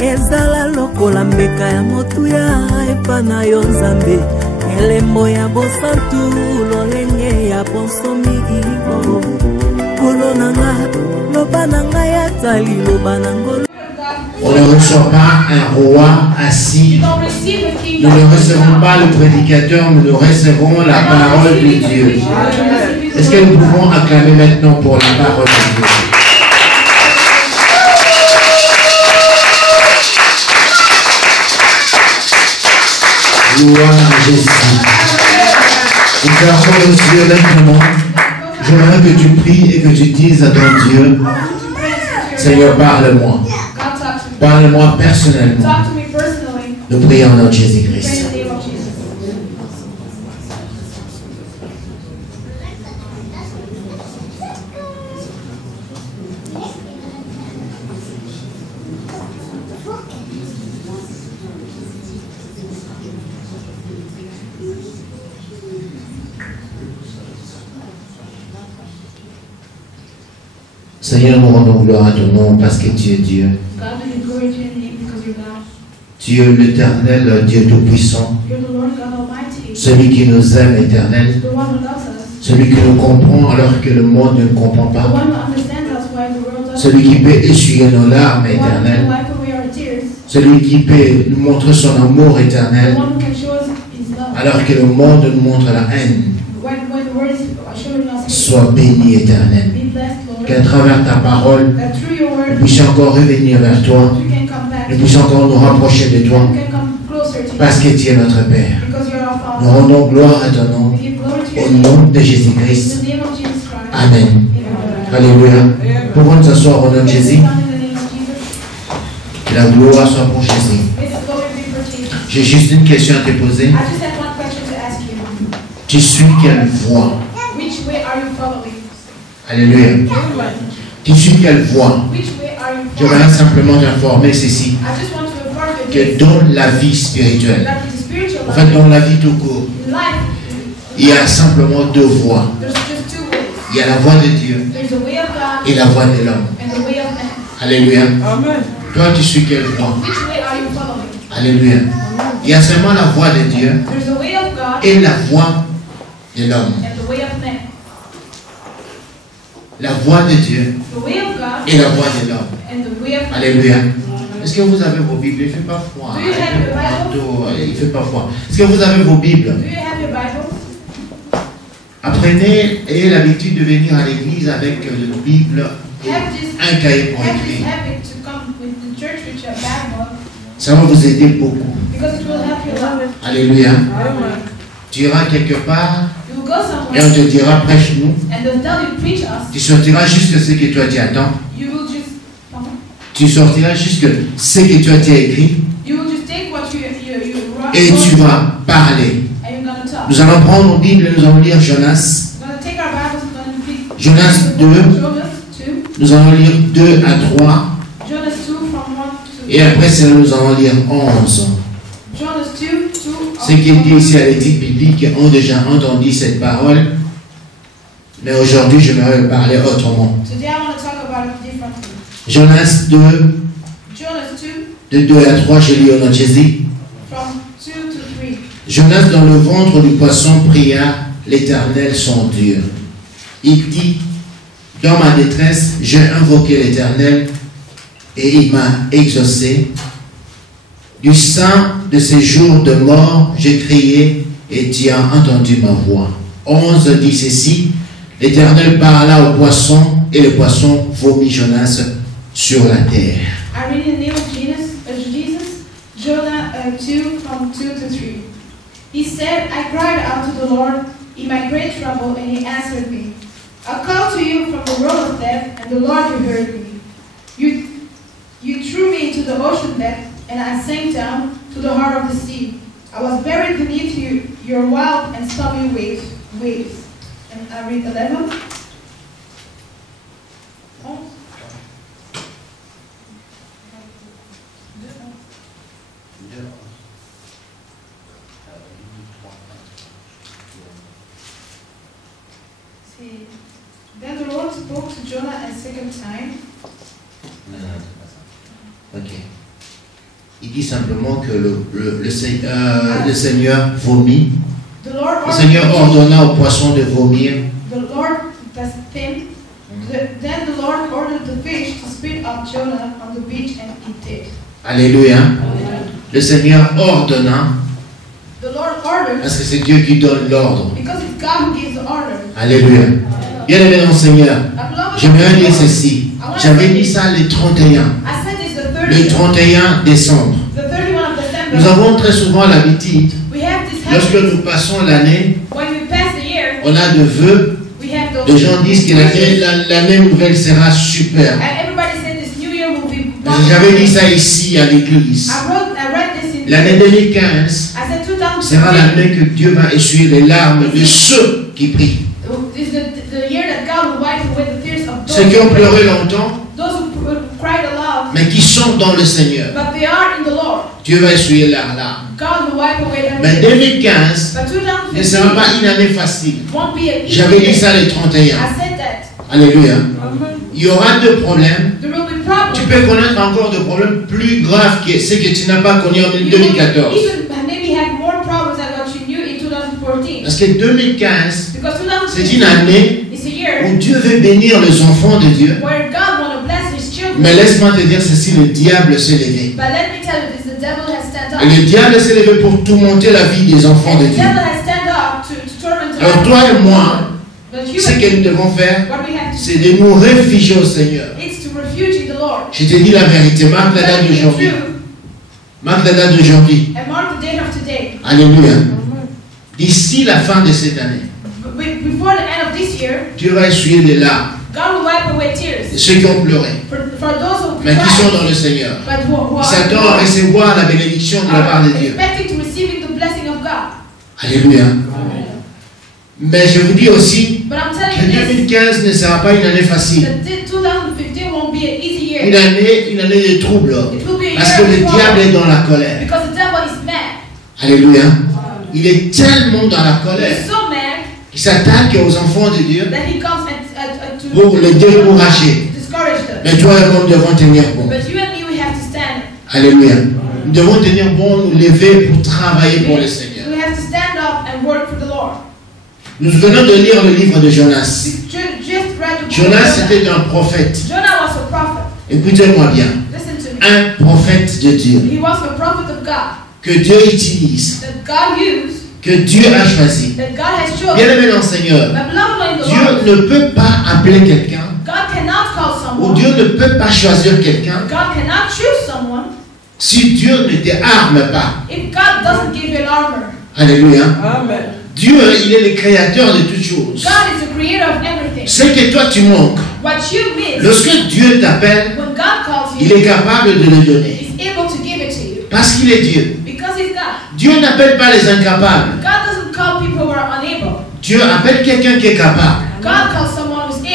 ezala lokola mbeka ya motuya epa na yo Nzambe elembo ya bosantu lolenge ya bonsomi ibo kolo nanga loba nanga ya tali loba nangolo. On ne reçoit pas un roi assis. Nous ne recevons pas le prédicateur, mais nous recevons la parole de Dieu. Est-ce que nous pouvons acclamer maintenant pour la parole de Dieu? Gloire à Jésus. Nous fermons les yeux maintenant. J'aimerais que tu pries et que tu dises à ton Dieu, Seigneur, parle-moi. Parle-moi personnellement. Nous prions en nom de Jésus-Christ. Seigneur, nous rendons gloire à ton nom parce que tu es Dieu. Dieu l'éternel, Dieu tout-puissant, celui qui nous aime éternel, celui qui nous comprend alors que le monde ne comprend pas, celui qui peut essuyer nos larmes éternelles, celui qui peut nous montrer son amour éternel alors que le monde nous montre la haine. Sois béni éternel, qu'à travers ta parole, nous puissions encore revenir vers toi, nous puissions encore nous rapprocher de toi, parce que tu es notre Père. Nous rendons gloire à ton nom, au nom de Jésus-Christ. Amen. Alléluia. Pouvons nous asseoir au nom de Jésus. Que la gloire soit pour Jésus. J'ai juste une question à te poser. Tu suis quelle voie? Alléluia. Tu suis quelle voie? Je voudrais simplement t'informer ceci. Que dans la vie spirituelle, en fait dans la vie tout court, il y a simplement deux voies. Il y a la voie de Dieu et la voie de l'homme. Alléluia. Toi tu suis quelle voie? Alléluia. Il y a seulement la voie de Dieu et la voie de l'homme. La voie de Dieu et la voie de l'homme. Alléluia. Est-ce que vous avez vos Bibles? Il ne fait pas froid. Il ne fait pas froid. Est-ce que vous avez vos Bibles? Apprenez, ayez l'habitude de venir à l'église avec une Bible et un cahier pour écrire. Ça va vous aider beaucoup. Alléluia. Tu iras quelque part et on te dira prêche-nous. Tu sortiras jusqu'à ce que toi tu attends. Tu sortiras jusqu'à ce que toi tu as écrit. Et tu vas parler. Nous allons prendre nos Bibles et nous allons lire Jonas. Jonas 2. Nous allons lire 2 à 3. Et après cela, nous allons lire 11. Ceux qui étaient ici à l'éthique biblique ont déjà entendu cette parole. Mais aujourd'hui, je vais parler autrement. Jonas 2. De 2 à 3, je lis au nom de Jésus. Jonas dans le ventre du poisson pria l'Éternel son Dieu. Il dit, dans ma détresse, j'ai invoqué l'Éternel et il m'a exaucé. Du sein de ces jours de mort, j'ai crié et tu as entendu ma voix. 11 dit ceci, l'Éternel parla au poisson et le poisson vomit Jonas sur la terre. I read in the name of Jesus, Jonah 2 from 2 to 3. He said, I cried out to the Lord in my great trouble, and he answered me. I called to you from the road of death, and the Lord you heard me. You threw me into the ocean depth, and I sank down to the heart of the sea. I was buried beneath your wild and stormy waves. And I read 11. Then the Lord spoke to Jonah a second time. Ok. Il dit simplement que le Seigneur vomit. Le Seigneur ordonna aux poissons de vomir. Then the Lord ordered the fish to spit out Jonah on the beach, and it did. Alléluia. Le Seigneur ordonna. The Lord ordered. Parce que c'est Dieu qui donne l'ordre. Because it's God who gives the order. Alléluia. Bien aimé dans le Seigneur, j'aimerais dire ceci. J'avais dit ça le 31. Le 31 décembre. Nous avons très souvent l'habitude, lorsque nous passons l'année, on a de vœux. Les gens disent que l'année nouvelle sera super. J'avais dit ça ici à l'église. L'année 2015 sera l'année que Dieu va essuyer les larmes de ceux qui prient. Ceux qui ont pleuré longtemps, mais qui sont dans le Seigneur. Dieu va essuyer leurs larmes. Mais 2015 ne sera pas une année facile. J'avais dit ça le 31. Alléluia. Il y aura deux problèmes. Tu peux connaître encore des problèmes plus graves que ceux que tu n'as pas connus en 2014. Parce que 2015, c'est une année où Dieu veut bénir les enfants de Dieu. Mais laisse-moi te dire ceci, le diable s'est levé. Et le diable s'est levé pour tourmenter la vie des enfants de Dieu. Alors toi et moi, ce que nous devons faire, c'est de nous réfugier au Seigneur. Je te dis la vérité, marque la date d'aujourd'hui. Marque la date d'aujourd'hui. Alléluia. D'ici la fin de cette année, Dieu va essuyer les larmes de ceux qui ont pleuré, mais qui sont dans le Seigneur. Ils s'attendent à recevoir la bénédiction de la part de Dieu. Alléluia. Mais je vous dis aussi que 2015 ne sera pas une année facile. Une année de trouble. Parce que le diable est dans la colère. Alléluia. Il est tellement dans la colère qu'il s'attaque aux enfants de Dieu pour les décourager. Mais toi et moi, nous devons tenir bon. Alléluia. Nous devons tenir bon, nous lever pour travailler pour le Seigneur. Nous venons de lire le livre de Jonas. Jonas était un prophète. Écoutez-moi bien. Un prophète de Dieu. Que Dieu utilise. Que Dieu a choisi. Bien aimé dans le Seigneur, Dieu ne peut pas appeler quelqu'un. Ou Dieu ne peut pas choisir quelqu'un si Dieu ne t'arme pas. Alléluia. Dieu, il est le créateur de toutes choses. Ce que toi tu manques, lorsque Dieu t'appelle, il est capable de le donner. Parce qu'il est Dieu. Dieu n'appelle pas les incapables. Dieu appelle quelqu'un qui est capable.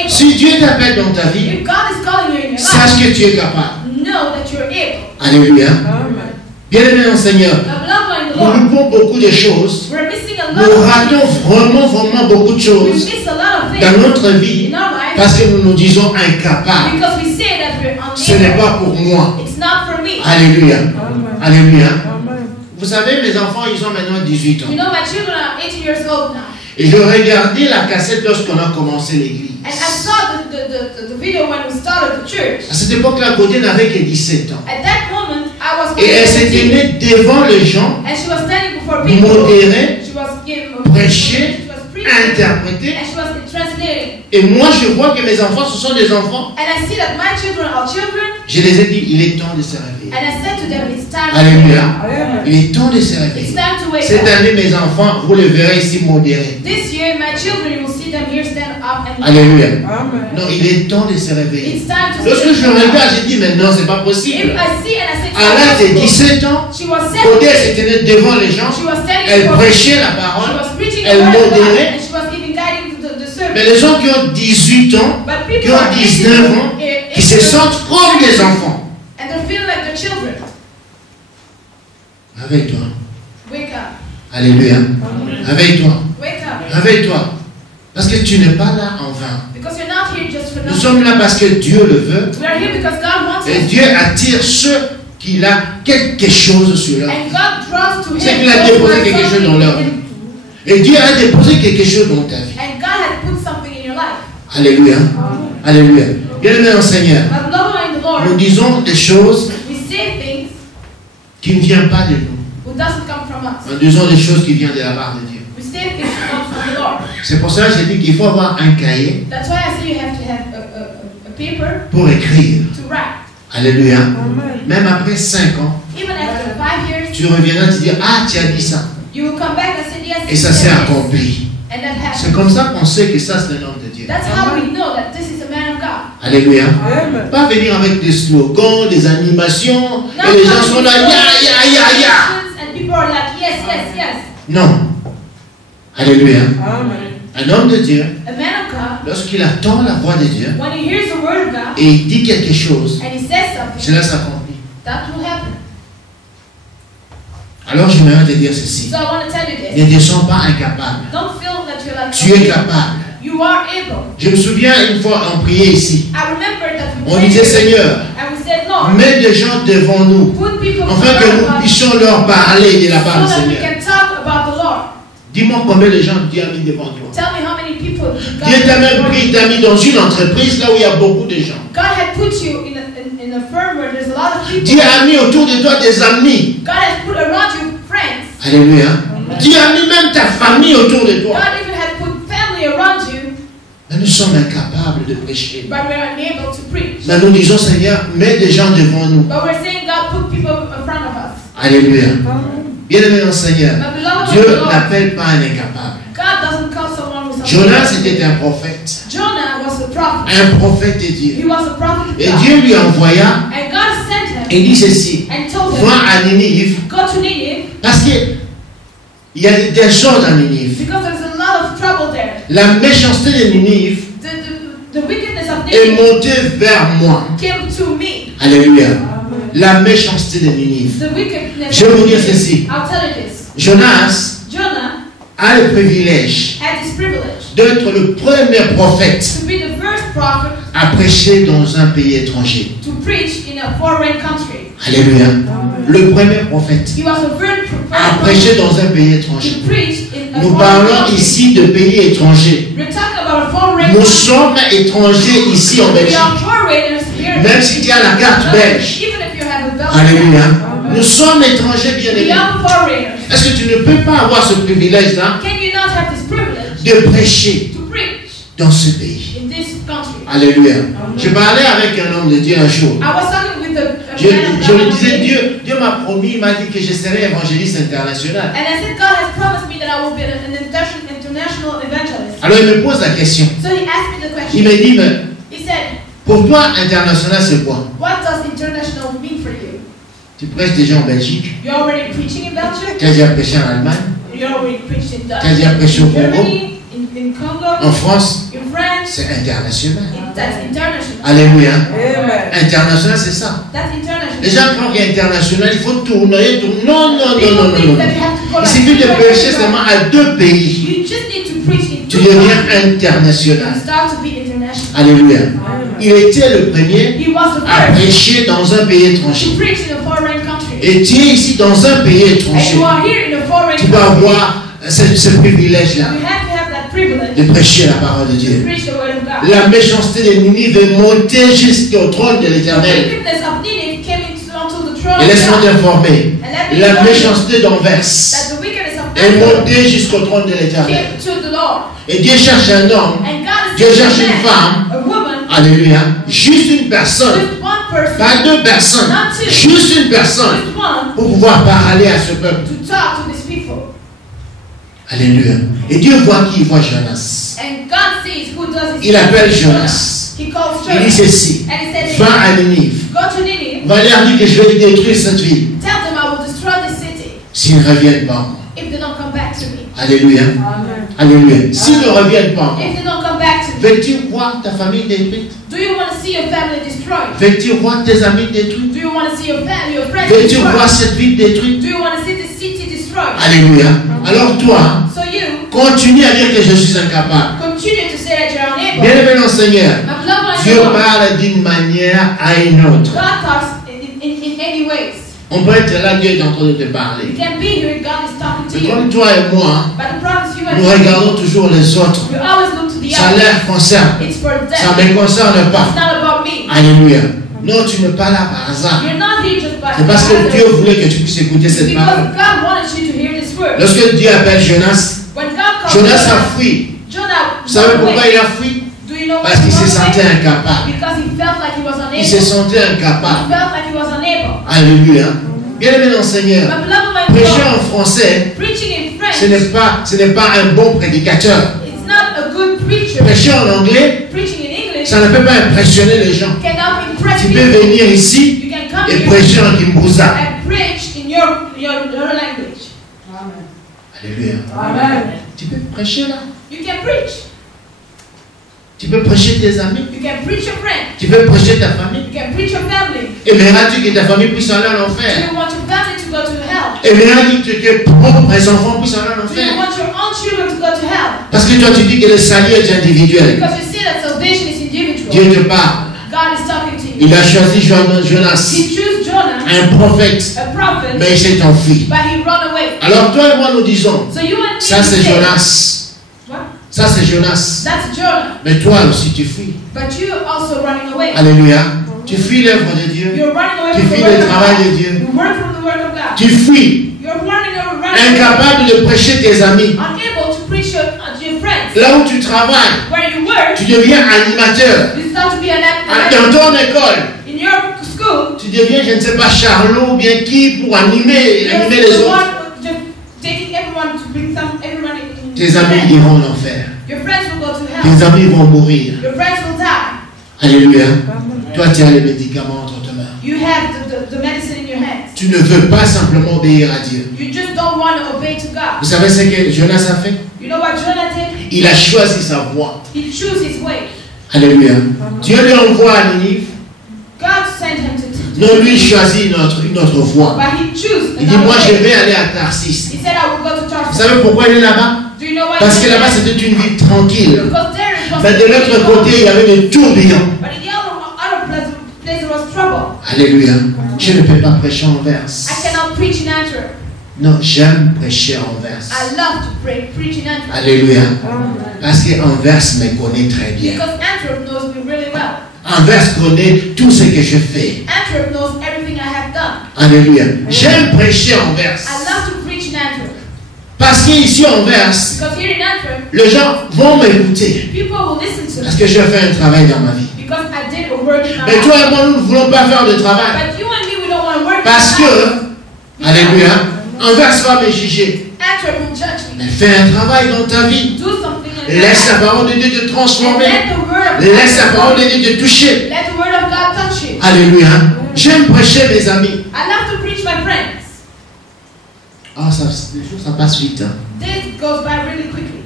Si Dieu t'appelle dans ta vie, sache que tu es capable. Alléluia. Bien aimé dans le Seigneur, nous loupons beaucoup de choses. Nous ratons vraiment beaucoup de choses dans notre vie parce que nous nous disons incapables. Ce n'est pas pour moi. Alléluia. Alléluia. Vous savez, mes enfants, ils ont maintenant 18 ans. Et je regardais la cassette lorsqu'on a commencé l'église. À cette époque-là, Gaudin n'avait que 17 ans. Et elle s'est tenue devant les gens, modérer, prêcher, interpréter. Et moi, je vois que mes enfants, ce sont des enfants. Je les ai dit, il est temps de se réveiller. Alléluia. Il est temps de se réveiller. Cette année, mes enfants, vous le verrez ici modérés. Alléluia. Non, il est temps de se réveiller. Lorsque je regarde, j'ai dit, mais non, c'est pas possible. À l'âge de 17 ans, Gaudin se tenait devant les gens. Elle prêchait la parole. Elle modérait. Mais les gens qui ont 18 ans, qui ont 19 ans, qui se sentent comme des enfants. Réveille-toi. Alléluia. Réveille-toi. Réveille-toi. Parce que tu n'es pas là en vain. Nous sommes là parce que Dieu le veut. Et Dieu attire ceux qu'il a quelque chose sur leur vie. And God draws to him. C'est qu'il a déposé quelque chose dans leur vie. Et Dieu a déposé quelque chose dans ta vie. And God had put something in your life. Alléluia. Alléluia. Bien-aimé dans le Seigneur, But beloved in the Lord, nous disons des choses we say things qui ne viennent pas de nous. who doesn't come from us. Nous disons des choses qui viennent de la part de Dieu. We say things that come from the Lord. C'est pour cela que j'ai dit qu'il faut avoir un cahier That's why I say you have to have a paper pour écrire. to write. Alléluia. Même après 5 ans, Even after 5 years, tu reviendras te dire, ah, tu as dit ça. you will come back and say yes. Et ça you s'est said yes. accompli. And that happened. C'est comme ça qu'on sait que ça, c'est un homme de Dieu. That's how we know that this is a man of God. Alléluia. Pas venir avec des slogans, des animations, Not et les gens coming sont là, with ya, ya, ya, ya. and people are like, yes, yes, yes. Non. Alléluia. Un homme de Dieu, A man of God, lorsqu'il attend la voix de Dieu, when he hears the word of God et il dit quelque chose, and he says something, cela s'accomplit. that will happen. Alors j'aimerais te dire ceci. So I want to tell you Ne this. te sens pas incapable. Don't feel that you're like, Tu es capable. you are able. Je me souviens une fois, on priait ici. I remember that we On prayed disait, Seigneur, and we said, Lord, mets des gens devant nous, put people afin que nous around us puissions leur parler de la part so du that we Seigneur. can talk about the Lord. Dis-moi combien de gens Dieu a mis devant toi. Tell me how many people God Dieu t'a had même put- pris, t'a mis dans une entreprise là où il y a beaucoup de gens. God had put you in a firm where there's a lot of people. Dieu a mis autour de toi des amis. God has put around you friends. Alléluia. Dieu a mis même ta famille autour de toi. God even had put family around you, Mais nous sommes incapables de prêcher. but we're unable to preach. Mais nous disons, Seigneur, mets des gens devant nous. But we're saying, God, put people in front of us. Alléluia. Bien-aimé dans le Seigneur, But beloved of Dieu the Lord, n'appelle pas un incapable. God doesn't call someone who's Jonas unable. était un prophète. Jonah was a prophet. Un prophète de Dieu. He was a prophet of Et God. Dieu lui envoya And God sent him et dit ceci. and told Va him, à Ninive. go to Nineveh Parce que il y a des choses à Ninive. because there's a lot of trouble there. La méchanceté de Ninive The wickedness of est Nineveh montée vers moi. came to me. Alléluia. La méchanceté de Ninive. The wickedness Je vais vous of dire Nineveh. ceci. I'll tell you this. Jonas Jonah a le privilège had this privilege d'être le premier prophète to be the first prophet à prêcher dans un pays étranger. to preach in a foreign country. Alléluia. Le premier prophète He was the first à prophet prêcher dans un pays étranger. to preach in a Nous foreign parlons country. ici de pays étrangers. We're talking about a foreign Nous country. sommes étrangers ici en We Belgique. are foreigners here. Même si tu as la carte belge. Even if you have a Belgian. Alléluia. Nous sommes étrangers bien We aimés. are foreigners. Est-ce que tu ne peux pas avoir ce privilège-là Can you not have this privilege de prêcher to preach dans ce pays? in this country? Alléluia. Je parlais avec un homme de Dieu un jour. I was talking with a Je man of lui God disais, today, Dieu m'a promis, il m'a dit que je serais évangéliste international. and I said, God has promised me that I will be an international evangelist. Alors il me pose la question. So he asked me the Il question. me dit, mais He said, pour toi, international, c'est quoi? what does international mean for you? Tu prêches déjà en Belgique, You're already preaching in Belgium? tu as déjà prêché en Allemagne, You're already preached in tu as déjà prêché au Congo, Germany, in Congo, en France, in France. c'est international. That's international. Alléluia. International, c'est ça. That's international. Les gens croient qu'international, il faut tourner, tourner. Non, non, non, People non, non, think non. that you have to go Il like suffit de prêcher this. seulement à 2 pays. You just need to preach in Tu 2 deviens countries international. and start to be international. Alléluia. Il était le premier He was the à first prêcher dans un pays étranger. to preach in a foreign country. Et tu es ici dans un pays And étranger. you are here in a foreign Tu dois country. avoir ce privilège-là You have to have that privilege de prêcher la parole de to Dieu. preach the word of God. La méchanceté de Ninive est montée jusqu'au trône de The l'Éternel. wickedness of Nineveh came onto the throne Et of laisse-moi God. t'informer, And let me la inform you méchanceté d'Anvers that the wickedness of est Nineveh montée jusqu'au trône de l'Éternel. came to the Lord. Et Dieu cherche un homme, And God is Dieu cherche seeking une a femme, man, a woman, alléluia, juste une personne, just one person, pas 2 personnes, juste une personne, just one, pour pouvoir parler à ce peuple. to talk to these people. Alléluia. Et Dieu voit qui? Il voit Jonas. And God sees who does his Il appelle business. Jonas. He calls Il dit Jonas. ceci, And he said, va à Ninive, go to Nineveh, va leur dire que je vais détruire cette ville, tell them I will destroy the city s'ils ne reviennent pas en moi. if they don't come back to me. Alléluia. Alléluia. S'ils ne reviennent pas en moi, If they don't come back to me, veux-tu voir ta famille détruite? do you want to see your family destroyed? Veux-tu voir tes amis détruits? Do you want to see your family, your friends Veux-tu voir destroyed? cette ville détruite? Do you want to see the city destroyed? Alléluia. Alors toi, So you continue à dire que je suis incapable. continue to say that you're unable. Bien-aimé Seigneur, My beloved Dieu Lord, parle d'une manière à une autre. God talks in many ways. On peut être là, Dieu est en train de te parler. You can be here, God is talking to Mais you. comme toi et moi, But the problem is you and nous regardons toujours les autres. we always look to the Ça others. leur concerne. It's for them. Ça ne me concerne It's pas. not about me. Alléluia. Non, tu n'es pas là par hasard. You're not here just by C'est parce que Dieu voulait que tu puisses écouter It's cette because parole. God wanted you to hear this word. Lorsque Dieu appelle Jonas, When God called Jonas a fui. Jonah Vous savez ran pourquoi away. il a fui? Do you know Parce qu'il se he ran sentait away? incapable. Because he felt like he was unable. Il se sentait He incapable. felt like he was unable. Alléluia. Bien aimé dans le Seigneur, But beloved, my prêcher God, en français, preaching in French, ce n'est pas un bon prédicateur. it's not a good preacher. Prêcher en anglais, Preaching in English ça ne peut pas impressionner les gens. cannot impress Tu peux people. venir ici You can come et here prêcher en Kimbuza. and preach in your language. Alléluia. Amen. Tu peux prêcher là. You can preach. Tu peux prêcher tes amis. You can preach your friend. Tu peux prêcher ta famille. You can preach your family. Aimeras-tu que ta famille puisse aller en Do enfer? you want your family to go to hell? Aimeras-tu que tes propres enfants puissent aller en Do you enfer? want your own children to go to hell? Parce que toi tu dis que le salut est individuel. Because you see that salvation is individual. Dieu te parle. God is talking to you. Il a choisi Jonas, He chose Jonah, un prophète, a prophet, mais il s'est enfui. but he ran away. Alors toi et moi nous disons, So you and me ça c'est say, Jonas. what? Ça c'est Jonas. That's Jonah. Mais toi aussi tu fuis. But you also running away. Alléluia. Tu fuis l'œuvre de Dieu. You're running away Tu from the fuis word le of travail God. de Dieu. You work from the word of God. Tu fuis. You're running away. Incapable de prêcher tes amis. Unable to preach your friends. Là où tu travailles, Where you work, tu deviens animateur. you start to be an Dans ton école, in your school. tu deviens, je ne sais pas, Charlot ou bien qui pour animer You're les the autres. one just taking everyone to bring everyone in. Tes amis iront en enfer. Your friends will go to hell. Tes amis vont mourir. Your friends will die. Alléluia. Toi, tu as les médicaments entre tes mains. You have the medicine in your hands. Tu ne veux pas simplement obéir à Dieu. You just don't want to obey to God. Vous savez ce que Jonas a fait? You know what Jonah did? Il a choisi sa voie. He chose his way. Alléluia. Dieu lui envoie à Ninive. God sent him to Non, lui choisit une autre voie. but he chose Il dit, another moi je way. vais aller à Tarsis. He said, I will go to Vous Tarsus. savez pourquoi il est là-bas? Do you know why? Parce he que did là-bas that? c'était une ville tranquille. Because there it was. Mais de l'autre côté, il y avait des tourbillons. But in the other place there was trouble. Alléluia. Je ne peux pas prêcher en verse. I cannot preach in Antwerp. Non, j'aime prêcher en verse. I love to preach in Antwerp. Alléluia. Parce qu'Anvers me connaît très bien. Because Antwerp knows me really well. Anvers connaît tout ce que je fais. Antwerp knows everything I have done. Alléluia. J'aime prêcher en verse. I love to preach in Antwerp. Parce qu'ici en verse, Because here in Antwerp, les gens vont m'écouter. people will listen to Parce me. que je fais un travail dans ma vie. Because I did a work in my Mais toi life. et moi, nous ne voulons pas faire de travail. But you and me, we don't want to work Parce in my life. que, Alléluia, Anvers va me juger. Antwerp will judge me. Mais fais un travail dans ta vie. Do something in your Laisse life. la parole de Dieu te And transformer. let the word of Laisse la parole God de Dieu te toucher. let the word of God touch you. Alléluia. J'aime prêcher mes amis. I love to preach my friends. Ah, les jours, ça passe vite. Hein. This goes by really quickly.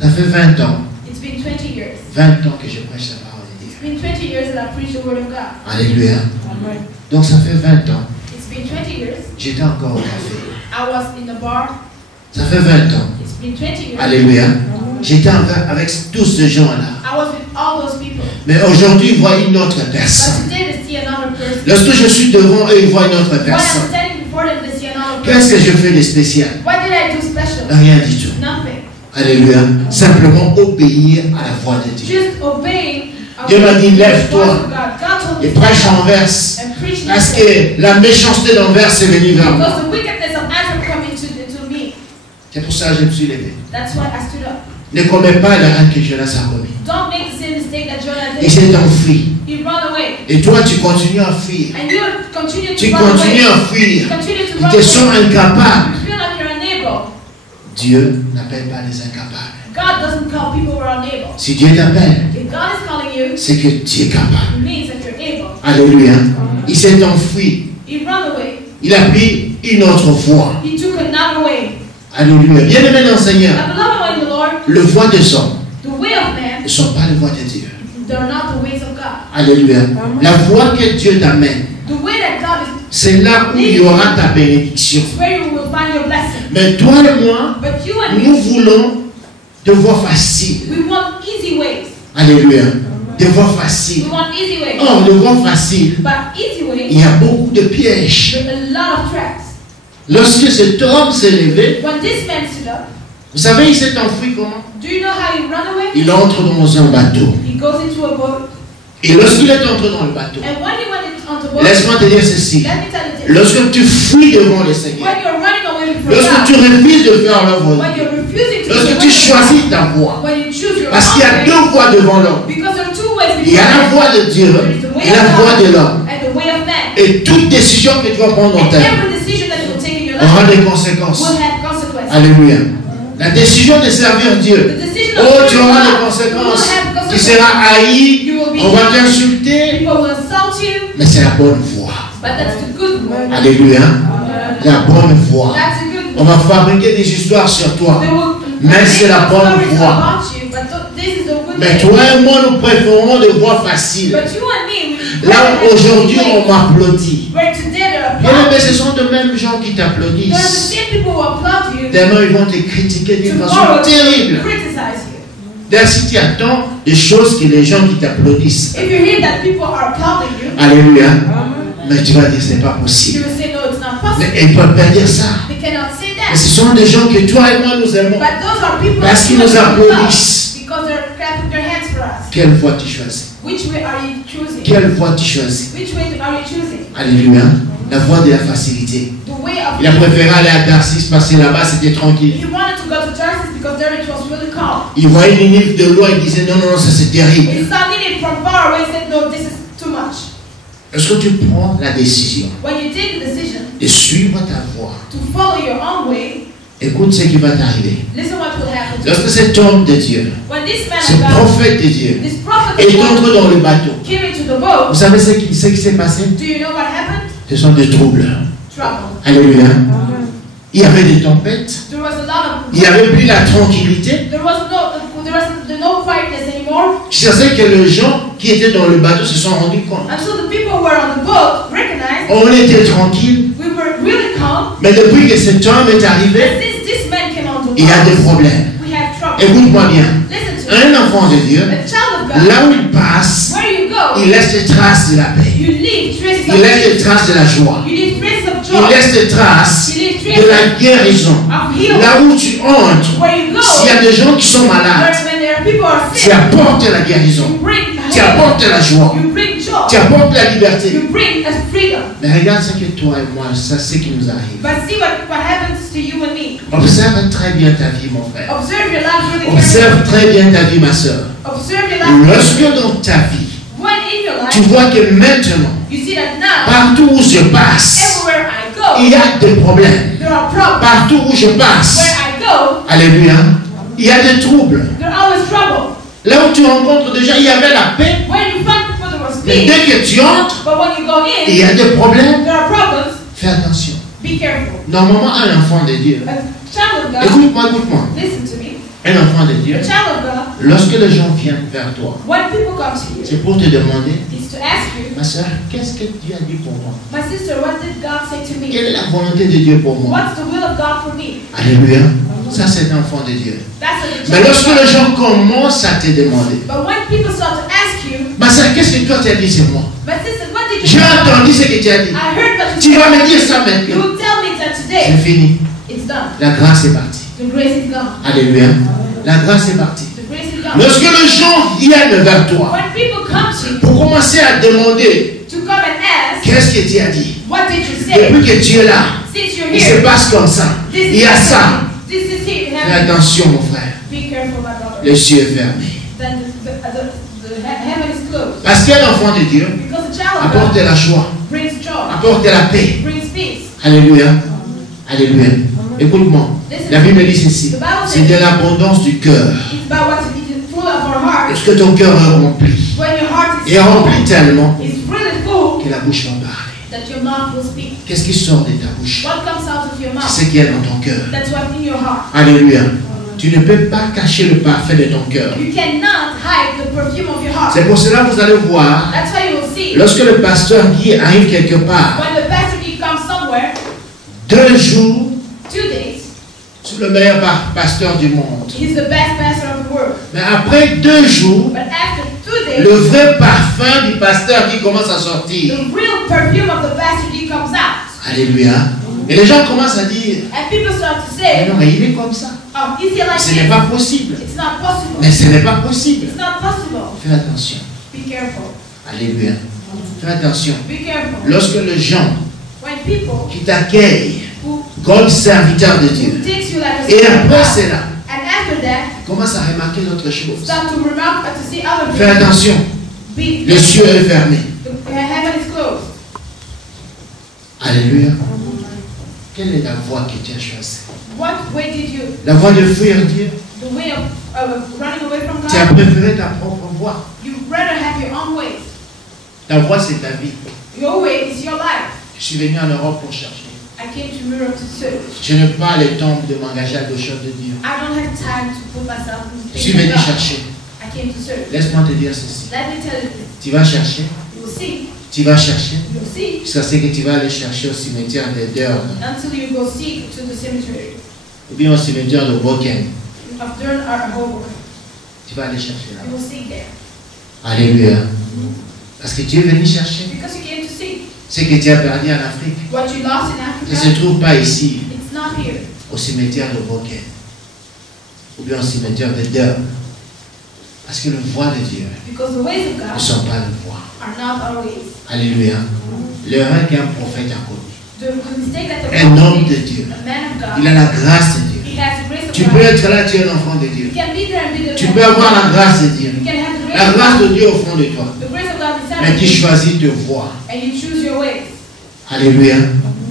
Ça fait 20 ans. It's been 20 years. 20 ans que je prêche la parole de Dieu. It's been 20 years that I preach the word of God. Alléluia. Donc ça fait 20 ans. It's been 20 years. J'étais encore au café. I was in the bar. Ça fait 20 ans. It's been 20 years. Alléluia. J'étais avec tous ces gens-là. I was with all those people. Mais aujourd'hui, ils voient une autre But personne. today they see another person. Lorsque je suis devant eux, ils voient une autre When I'm personne. standing before them, they see another Qu'est-ce person. que je fais de spécial? What did I do special? Rien du tout. Nothing. Alléluia. Simplement obéir à la voix de Dieu. Just obeying. Dieu m'a dit, the lève-toi voice of God. God told me et to prêche stand en up verse. and preach Parce Antwerp. que la méchanceté d'Anvers est venue vers moi. Because the wickedness of Antwerp come into me. C'est pour ça que je me suis levé. That's why I stood up. Ne commets pas l'erreur que Jonas a commis. Don't make the same mistake that Jonah Il did. s'est enfui. He ran away. Et toi, tu continues à fuir. And you continue Tu to run continues away. à fuir. Continue to Tu run te sens away. incapable. You feel like you're unable. Dieu n'appelle pas les incapables. God doesn't call people who are unable. Si Dieu t'appelle, If God is calling you, c'est que tu es capable. it means that you're able. Alléluia. Il s'est enfui. He ran away. Il a pris une autre voie. He took another way. Alléluia. Bien-aimé dans le Seigneur, I beloved in the Lord, le voie des hommes the way of man, ne sont pas les voies de Dieu. they're not the ways of God. Alléluia. La voie que Dieu t'amène, The way that God c'est là où il y aura ta bénédiction. is where you will find your blessing. Mais toi et moi, But you and nous me, voulons de voies faciles. we want easy ways. Alléluia. Des voies faciles. We want easy ways. Or, de voies faciles, But easy ways, il y a beaucoup de pièges. there's a lot of traps. Lorsque cet homme s'est levé, When this man stood up, vous savez, il s'est enfui comment? do you know how he ran away? Il entre dans un bateau. He goes into a boat. Et lorsqu'il est entré dans le bateau, And when he went on the boat, laisse-moi te dire ceci. let me tell you this. Lorsque tu fuis devant le Seigneur, When you're running away from lorsque tu God, refuses de faire l'œuvre, when you're refusing to lorsque do tu what you choisis want, ta voie, when you choose your parce qu'il y a own way, deux voies devant l'homme. because there are two ways Il y a la before voie de Dieu et la voie de l'homme. and the way of man. Et toute décision que tu vas prendre dans And ta vie every decision that you will take in your aura life des conséquences. will have consequences. Alléluia. La décision de servir Dieu. The decision Oh, of tu serving auras des God will conséquences. have Tu consequences. seras haï, You will be on va hated. t'insulter, People will insult you, mais c'est la bonne voie. but that's the good way. Alléluia. La bonne voie. That's a good On way. va fabriquer des histoires sur toi. They will Mais c'est la make bonne stories voie. about you, but this is the good Mais way. toi et moi, nous préférons des voies faciles. But you and me, we Là où aujourd'hui on m'applaudit. where today they're Bien aimé, applauding. ce sont de mêmes gens qui They're the t'applaudissent. same people who applaud you. Tellement ils vont te critiquer d'une façon Tomorrow, terrible. criticize you. D'ailleurs, si tu attends des choses que les gens qui t'applaudissent, If you hear that people are applauding you, alléluia, mais tu vas dire c'est pas you possible. will say, no, it's not Mais possible. ils ne peuvent pas dire ça. They cannot say Mais that. ce sont des gens que toi et moi nous aimons. But those are people Parce qu'ils that nous we love applaudissent. because they're clapping their hands for us. Quelle voie tu choisis? Which way are you choosing? Quelle voie tu choisis? Which way are you choosing? Alléluia. La voie de la facilité. The way of Il a préféré aller à Tarsis parce que là-bas c'était tranquille. He wanted to go to Tarsus because there it was really calm. Il voyait une livre de loi et disait non, non, non, ça c'est terrible. He saw it from far away and said, no, this is too much. Est-ce que tu prends la décision When you take the decision de suivre ta voie? to follow your own way, Écoute ce qui va t'arriver. listen what will happen to you. Lorsque cet homme de Dieu, When this man ce of God, prophète de Dieu, this prophet est of God entré dans le bateau, came into the boat, vous savez ce qui s'est passé? do you know what happened? Ce sont des troubles. Trouble. Alléluia. Il y avait des tempêtes. There was a lot Il n'y avait plus la tranquillité. there was no quietness anymore. Je sais que les gens qui étaient dans le bateau se sont rendus compte. And so the people who were on the boat recognized On était tranquille, we were really calm. mais depuis que cet homme est arrivé, And since this man came on the il y a des boat, problèmes. we have trouble. Écoute-moi bien. Listen to me. Un enfant de Dieu, A child of God, là où il passe, where you go, il laisse des traces de la paix. you leave traces Il of laisse des peace. traces de la joie. You leave traces of Il joy. laisse des traces You leave de traces la guérison. of healing. Là où tu entres, Where you go, s'il y a des gens qui sont malades, when there are people who are tu sick, apportes la guérison. you bring Tu healing. apportes la joie. You bring joy. Tu apportes la liberté. You bring us freedom. Mais regarde ce que toi et moi, ça c'est ce qui nous arrive. But see what happens to you and me. Observe très bien ta vie, mon frère. Observe your life really Observe carefully. très bien ta vie, ma soeur. Observe your life. Lorsque dans ta vie, When in your tu life, vois que maintenant, you see that now, partout où je passe, everywhere I go, il y a des problèmes. there are problems. Partout où je passe, Where I go, alléluia, il y a des troubles. there are always trouble. Là où tu rencontres déjà, il y avait la paix. When you find people, there was Mais peace. dès que tu entres, But when you go il y in, a des problèmes. there are problems. Fais attention. Be careful. Normalement, un enfant de Dieu, A child of God, écoute-moi, écoute-moi. listen to me. Un enfant de Dieu, A child of God, lorsque les gens viennent vers toi, when people come to you, c'est pour te demander, is to ask you, ma soeur, qu'est-ce que Dieu a dit pour moi? my sister, what did God say to me? Quelle est la volonté de Dieu pour moi? What's the will of God for me? Alléluia. Ça, c'est un enfant de Dieu. That's what the Mais child lorsque of God. les gens commencent à te demander, But when people start to ask you, ma soeur, qu'est-ce que toi tu as dit sur moi? my sister, what did you J'ai say? entendu ce que tu as dit. I heard what Tu you vas said. me dire ça You maintenant. will tell me that C'est today fini. it's done. La grâce est partie. The grace is gone. Alléluia. La grâce est partie. The grace is gone. Lorsque les gens viennent vers toi When people come to you pour commencer à demander to come and ask, qu'est-ce que tu as dit, what did you say? depuis que tu es là, Since you're il se here, passe comme ça. this Il is y a ça. This is here. Fais attention, mon frère. Be careful, my brother. Le ciel est fermé. Then the heaven is closed. Parce qu'un enfant de Dieu Because the child of apporte God la joie, brings joy, apporte la paix. brings peace. Alléluia. Alléluia. Écoute-moi. La Bible dit ceci. C'est de l'abondance du cœur. It's about what is full of our heart. Est-ce que ton cœur est rempli? When your heart Et is rempli full, tellement it's really full que la bouche va parler. that your mouth will speak. Qu'est-ce qui sort de ta bouche? What comes out of your mouth? C'est ce qu'il y a dans ton cœur. That's what's in your heart. Alléluia. Tu ne peux pas cacher le parfum de ton cœur. You cannot hide the perfume of your heart. C'est pour cela que vous allez voir, That's why you will see lorsque le pasteur Guy arrive quelque part, when the pastor he comes somewhere, 2 jours, 2 days, c'est le meilleur pasteur du monde. he's the best pastor of the world. Mais après 2 jours, But after 2 days, le vrai parfum du pasteur qui commence à sortir. The real perfume of the pastor he comes out. Alléluia. Et les gens commencent à dire, And people start to mais say, non, mais il est comme ça. oh, is he like Ce this? n'est pas possible. It's not possible. Mais ce n'est pas possible. It's not possible. Fais attention. Be careful. Alléluia. Fais attention. Be careful. Lorsque les gens When people qui t'accueillent who comme serviteur de Dieu, takes you like a et son of après God, cela, and after that, commencent à remarquer d'autres choses. start to remark and to see other Fais things. attention. Be Le ciel est fermé. The heaven is closed. Alléluia. Quelle est la voie que tu as choisie? What way did you? La voie de fuir Dieu. The way of running away from Tu as God? préféré ta propre voie. You rather have your own ways. Ta voie, c'est ta vie. Your way is your life. Je suis venu en Europe pour chercher. I came to Europe to search. Je n'ai pas le temps de m'engager à d'autres choses de Dieu. I don't have time to put myself in Je suis things venu of God. chercher. I came to search. Laisse-moi te dire ceci. Let me tell you this. Tu vas chercher. You will see. Tu vas chercher. You will see. Jusqu'à ce que tu vas aller chercher au cimetière de Durn. Until you go seek to the cemetery Ou bien au cimetière de Boken. of Durn or Hoboken. Tu vas aller chercher là. You will seek there. Alléluia. Parce que tu es venu chercher. Because you came to seek. Ce que tu as perdu en Afrique What you lost in ne se Africa, trouve pas ici, it's not here. au cimetière de Boken. Ou bien au cimetière de Durn. Parce que le voie de Dieu Because the ways of ne God sont pas le voie. are not our ways. Alléluia. L'erreur qu'un prophète a commis. The mistake that the Un homme prophet de did, Dieu. a man of Il God, a la grâce de Dieu. he has the grace of Tu God. peux être là, tu es un enfant de Dieu. You can be there and be the Tu peux avoir la grâce de Dieu. You can have the La grace of grâce God. de Dieu au fond de toi. The grace of God inside Mais of tu you, choisis de voie. and you choose your ways. Alléluia.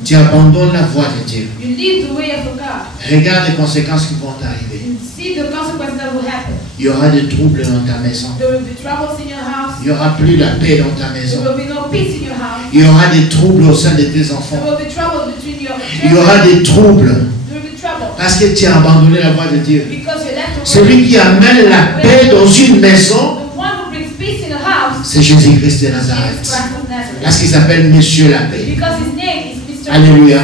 Tu abandonnes la voie de Dieu. You leave the way of God. Regarde les conséquences qui vont t'arriver. You see the consequences that will happen. Il y aura des troubles dans ta maison. There will be troubles in your house. Il n'y aura plus la paix dans ta There maison. will be no peace in your house. Il y aura des troubles au sein de tes There enfants. will be trouble between your Il y aura children. des troubles There will be trouble parce que tu as abandonné la voie de Dieu. because you left the Celui qui amène la paix dans une maison, The one who brings peace in the house c'est Jésus-Christ de is Jesus Nazareth. Christ of Nazareth. Parce qu'il s'appelle Monsieur la paix. Because his name is Mr. Alléluia.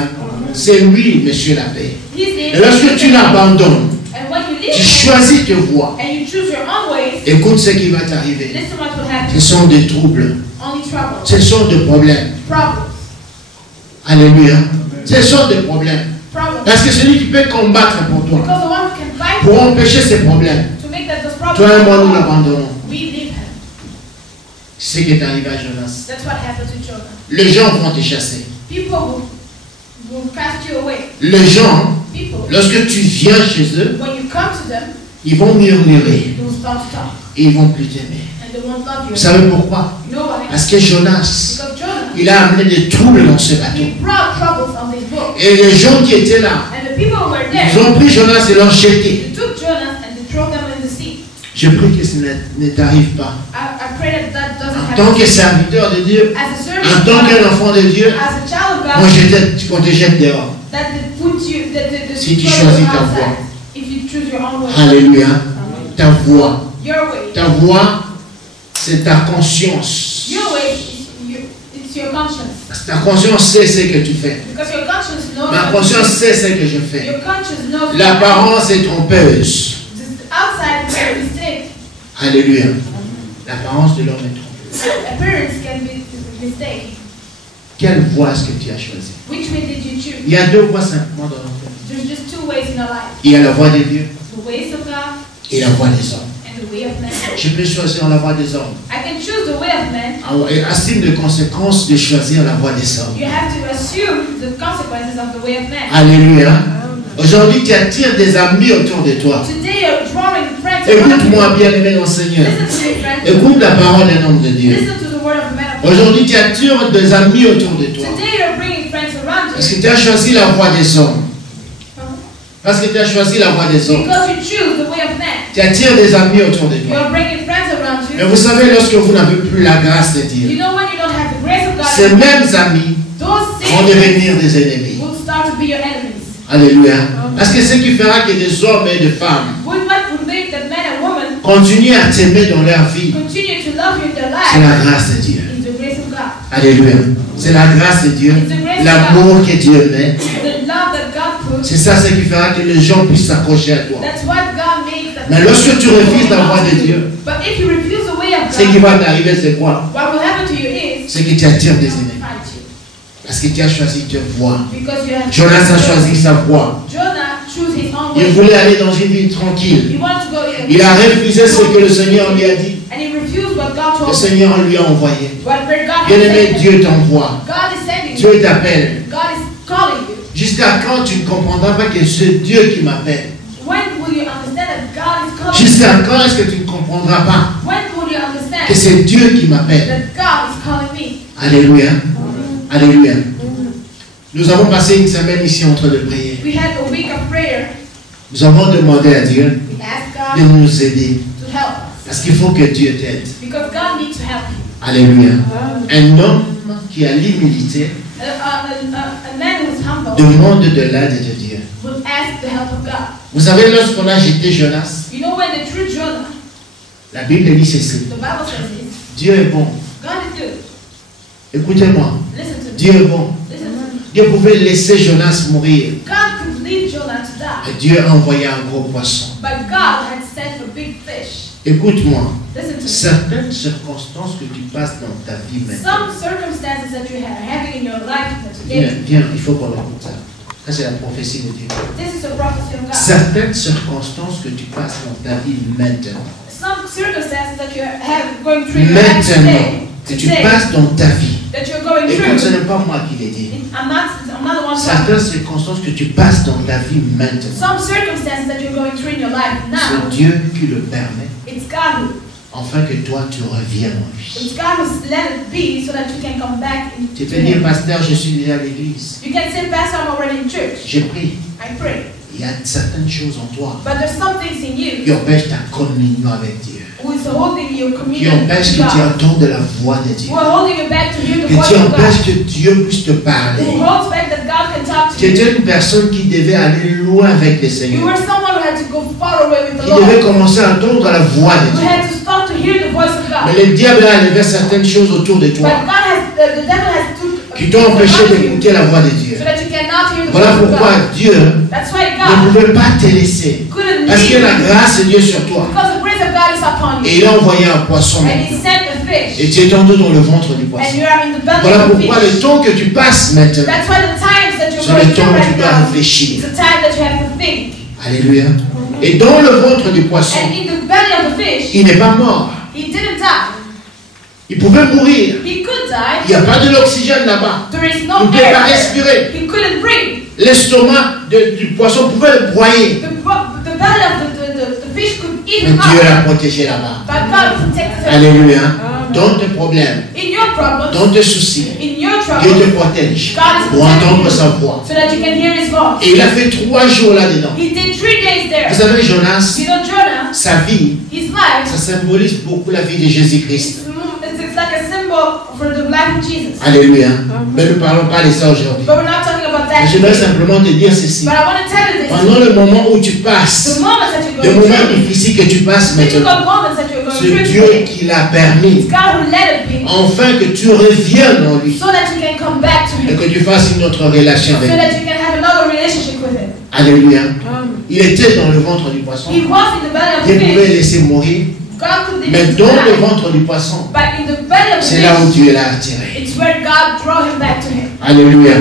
C'est lui, Monsieur la paix. His name Et lorsque tu l'abandonnes, And when you tu leave choisis tes voies. and you choose your own ways, Écoute ce qui va t'arriver. listen what will happen. Ce sont des troubles. Only trouble. Ce sont des problèmes. Problems. Alléluia. Ce sont des problèmes. Problems. Parce que celui qui peut combattre pour toi, Because the one who can fight pour empêcher ces problèmes, to make that those toi et moi nous problems, l'abandonnons. we leave him. C'est ce qui est arrivé à Jonas. That's what happened to Jonah. Les gens vont te chasser. People will cast you away. Les gens, People, lorsque tu viens chez eux, when you come to them, ils vont murmurer they will start to talk et ils vont plus t'aimer. and they won't love you. Vous savez pourquoi? You know why? Parce que Jonas, Because Jonah, il a amené des troubles dans ce bateau. he brought troubles on this boat. Et les gens qui étaient là, And the people who were ils there, ont pris Jonas et l'ont jeté. they took Jonas and they threw them in the sea. Je prie que ce ne t'arrive pas. I pray that that doesn't En tant happen. que serviteur de Dieu, As a servant en of tant God, qu'un enfant de Dieu, as a child of qu'on God, te jette dehors. that they put you, that the Si tu throw choisis you ta outside. voie. If you choose your own way, Alléluia. Ta voix. your way. Ta voix, c'est ta conscience. Your way is it's your conscience. Ta conscience sait ce que tu fais. Because your conscience knows Ma what conscience you sait ce que je do. fais. Your conscience knows L'apparence est trompeuse. the outside is a mistake. Alléluia. L'apparence de l'homme est trompeuse. Appearance can be a mistake. Quelle voie est-ce que tu as choisi? Which way did you choose? Il y a deux voies simplement dans notre vie. There's just two ways in our life. Il y a la voie de Dieu The ways of God et la voie des hommes. and the way of man. Je peux choisir la voie des hommes. I can choose the way of man. Et assume les conséquences de choisir la voie des hommes. You have to assume the consequences of the way of man. Alléluia. Aujourd'hui, tu attires des amis autour de toi. Today you're drawing friends around you. Écoute-moi, bien-aimé dans le Seigneur. Listen to me, friends. Écoute la parole d'un homme de Dieu. Listen to the word of man of God. Aujourd'hui, tu attires des amis autour de toi. Today you're bringing friends around Parce you. que tu as choisi la voie des hommes. Parce que tu as choisi la voie des hommes. Because you choose the way of man. Tu attires des amis autour de toi. You're bringing friends around Mais you. vous savez, lorsque vous n'avez plus la grâce de You Dieu, know when you don't have the grace of God, ces mêmes amis those vont same devenir des ennemis. will start to be your enemies. Alléluia. Parce que ce qui fera que des hommes et des femmes What would make that man and woman continuent à t'aimer dans leur vie, continue to love you in their c'est life la grâce de Dieu. is the grace of God. Alléluia. C'est la grâce de Dieu, l'amour que Dieu met. The love that God puts, C'est ça ce qui fera que les gens puissent s'accrocher à toi. that's what God makes. That Mais lorsque tu refuses la voie de Dieu, But if you refuse the way of Ce qui va t'arriver, c'est quoi? what will happen to you is C'est que tu attires des ennemis. fight you. Parce que tu as choisi ta voie. Because you have Jonas a choisi sa voie. Jonah chose his own Il way. voulait aller dans une vie tranquille. He wanted to go in. Il a refusé ce que le Seigneur lui a dit. And he refused what God Le told him. Seigneur lui a envoyé. What where God Bien is aimé, sending. Dieu t'envoie. God is sending you. Dieu t'appelle. God is calling you. Jusqu'à quand tu ne comprendras pas que c'est Dieu qui m'appelle? When will you understand that God is calling Jusqu'à quand est-ce que tu ne comprendras pas you? When will you understand que c'est Dieu qui m'appelle? that God is calling me? Alléluia. Alléluia. Nous avons passé une semaine ici en train de prier. We had a week of prayer. Nous avons demandé à Dieu We asked de God nous aider. to help us. Parce qu'il faut que Dieu t'aide. Because God needs to help you. Alléluia. Un homme qui a l'humilité A man who's humble demande de l'aide de Dieu. will ask the help of God. Vous savez, lorsqu'on a jeté Jonas, You know when they threw Jonah, la Bible dit ceci. the Bible says this. Dieu est bon. God is good. Écoutez-moi. Listen to me. Dieu est bon. Listen to me. Dieu pouvait laisser Jonas mourir. God could leave Jonah to die. Et Dieu a envoyé un gros poisson. But God had sent a big fish. Écoute-moi. Listen to me. Certaines circonstances que tu passes dans ta vie maintenant. Some circumstances that you are having in your life Viens, today, viens, il faut qu'on écoute ça. Ça, c'est la prophétie de Dieu. this is a prophecy of God. Certaines circonstances que tu passes dans ta vie maintenant. Some circumstances that you have going through your life Maintenant, que tu today, passes dans ta vie. that you're going Écoute, ce through. n'est pas moi qui l'ai dit. I'm not the one talking. Certaines circonstances que tu passes dans ta vie maintenant. Some circumstances that you're going through in your life now, C'est Dieu qui le permet, it's God who. afin que toi tu reviennes en lui. It's God who's let it be so that you can come back Tu into peux dire, Him. pasteur, je suis déjà à l'église. You can say, Pastor, I'm already in church. J'ai pris. I pray. Il y a certaines choses en toi But there's some things in you qui empêchent ta communion avec Dieu. who is holding your Qui communion empêchent with que tu God. entendes la voix de Dieu. Who are holding you back to hear the Que voice tu of empêches God. que Dieu puisse te parler. Who holds back that God can talk Tu to you. étais une personne qui devait aller loin avec le You Seigneur. were someone who had to go far away with the Qui devait Lord. commencer à entendre la voix de Who Dieu. had to start to hear the voice of Mais God. le diable a enlevé certaines choses autour de But toi God has, the devil has took qui t'ont empêché d'écouter la voix de Dieu. so that you cannot hear the Voilà voice of pourquoi God. Dieu That's why ne God pouvait pas te laisser. couldn't Parce que leave la you. grâce de Dieu sur toi. Because the grace of God is upon Et you. il a envoyé un poisson. And He sent a fish. Et tu es tombé dans le ventre du And poisson. you are in the belly Voilà of the pourquoi le fish. temps que tu passes maintenant, That's why the times that you're c'est going le through temps où tu right dois now, réfléchir. it's the time that you have to think. Alléluia. Et dans le ventre du poisson, And in the belly of the fish, il n'est pas mort. he didn't die. Il pouvait mourir. He could Il die. n'y a pas de l'oxygène là-bas. There is Il no ne pouvait air pas there. respirer. He couldn't breathe. L'estomac du poisson pouvait le broyer. The belly of the fish could eat Mais him Dieu up. l'a protégé là-bas. But God protected him. Alléluia. Dans tes problèmes, In your problems, dans tes soucis, in your Dieu te troubles, protège God is pour entendre protecting sa you voix. so that you can hear His voice. Et il a fait 3 jours là-dedans. He did 3 days there. Vous savez, Jonas, You know, Jonah, sa vie, his life, ça symbolise beaucoup la vie de Jésus-Christ. it's like a symbol for the life of Jesus. Alléluia. Mais nous ne parlons pas de ça aujourd'hui. But we're not talking about that Je vais today. simplement te dire ceci. But I want to tell you this. Pendant le moment où tu The passes, moments that you're le going moment through, difficile que tu passes difficult maintenant, moments that you're going c'est through Dieu today, qui l'a permis, it's God who let it be afin que tu reviennes en lui so that you can come back to et Him. que tu fasses une autre relation So avec lui. that you can have another relationship with Him. Alléluia. Il était dans le ventre du poisson. He was in the belly of Dieu the pouvait fish. laisser mourir, God could mais leave him dans le die. ventre du poisson, But in the belly of the c'est là où fish, Dieu l'a attiré. it's where God drew him back to Him. Alléluia.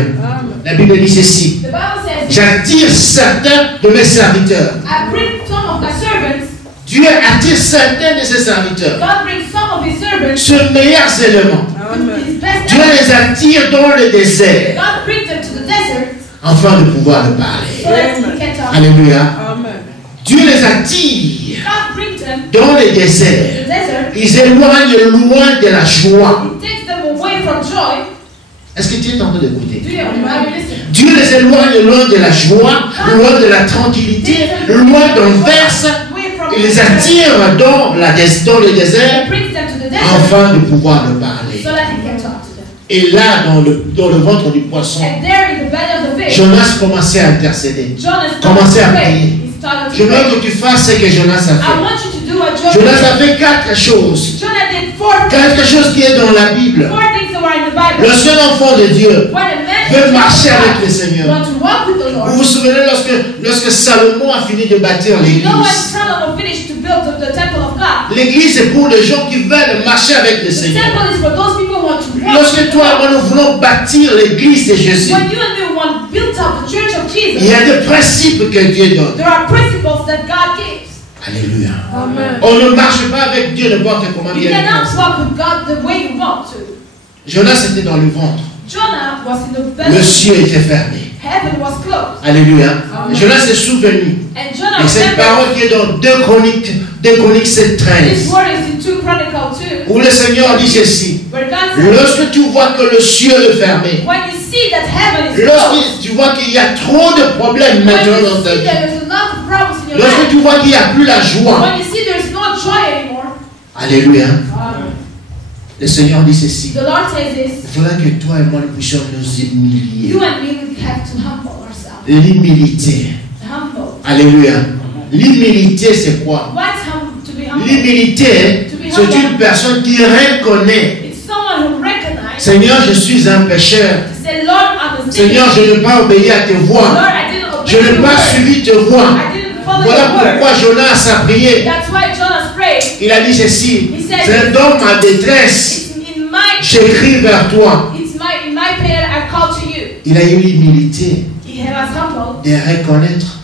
La Bible dit ceci. The Bible says, J'attire certains de mes serviteurs. I bring some of my servants. Dieu attire certains de ses serviteurs. God brings some of His servants Ce meilleurs éléments. with His best Dieu efforts. les attire dans le désert God brings them to the desert afin de pouvoir le so parler. that He can talk. Alléluia. Dieu les attire God brings them dans le to désert. the desert. Ils éloignent loin de la joie. He takes them away from joy. Est-ce que tu es en train d'écouter? Do you are you listening? Dieu les éloigne loin de la joie, loin de la tranquillité, loin d'enverse. Away from Il les attire dans le He désert brings them to the desert afin de pouvoir le parler. so that He can talk to them. Et là, dans le ventre du poisson, And there in the belly of the fish, Jonas commençait à intercéder. Jonas Commencez started à to pray. prier. He started Je to veux pray. que tu fasses ce que Jonas a I fait. want you to do what Jonas a fait 4 choses. Jonah did 4 Quelque chose qui est dans la Bible. things that were in the Bible. Lorsqu'un enfant de Dieu When a man veut is marcher God, avec le Seigneur, want to walk with the vous Lord. vous souvenez lorsque Salomon a fini de bâtir You know when l'église, Solomon finished to build the temple of L'église est pour les gens qui veulent marcher avec le Seigneur. Lorsque toi et moi nous voulons bâtir l'église de Jésus, il y a des principes que Dieu donne. Alléluia. On ne marche pas avec Dieu n'importe comment. Jonas était dans le ventre. Le ciel était fermé. Alléluia. Jonas s'est souvenu. Et cette parole qui est dans 2 Chroniques 7:13. Où le Seigneur dit ceci. Lorsque tu vois que le ciel est fermé, lorsque tu vois qu'il y a trop de problèmes maintenant dans ta vie, lorsque tu vois qu'il n'y a plus la joie, alléluia, le Seigneur dit ceci. Il faudra que toi et moi nous puissions nous humilier. L'humilité. Alléluia. L'humilité c'est quoi? L'humilité, c'est une personne qui reconnaît. Seigneur, je suis un pécheur. Seigneur, je n'ai pas obéi à tes voix. Je n'ai pas suivi tes voix. Voilà pourquoi Jonas a prié. Il a dit ceci. C'est dans ma détresse. J'écris vers toi. Il a eu l'humilité de reconnaître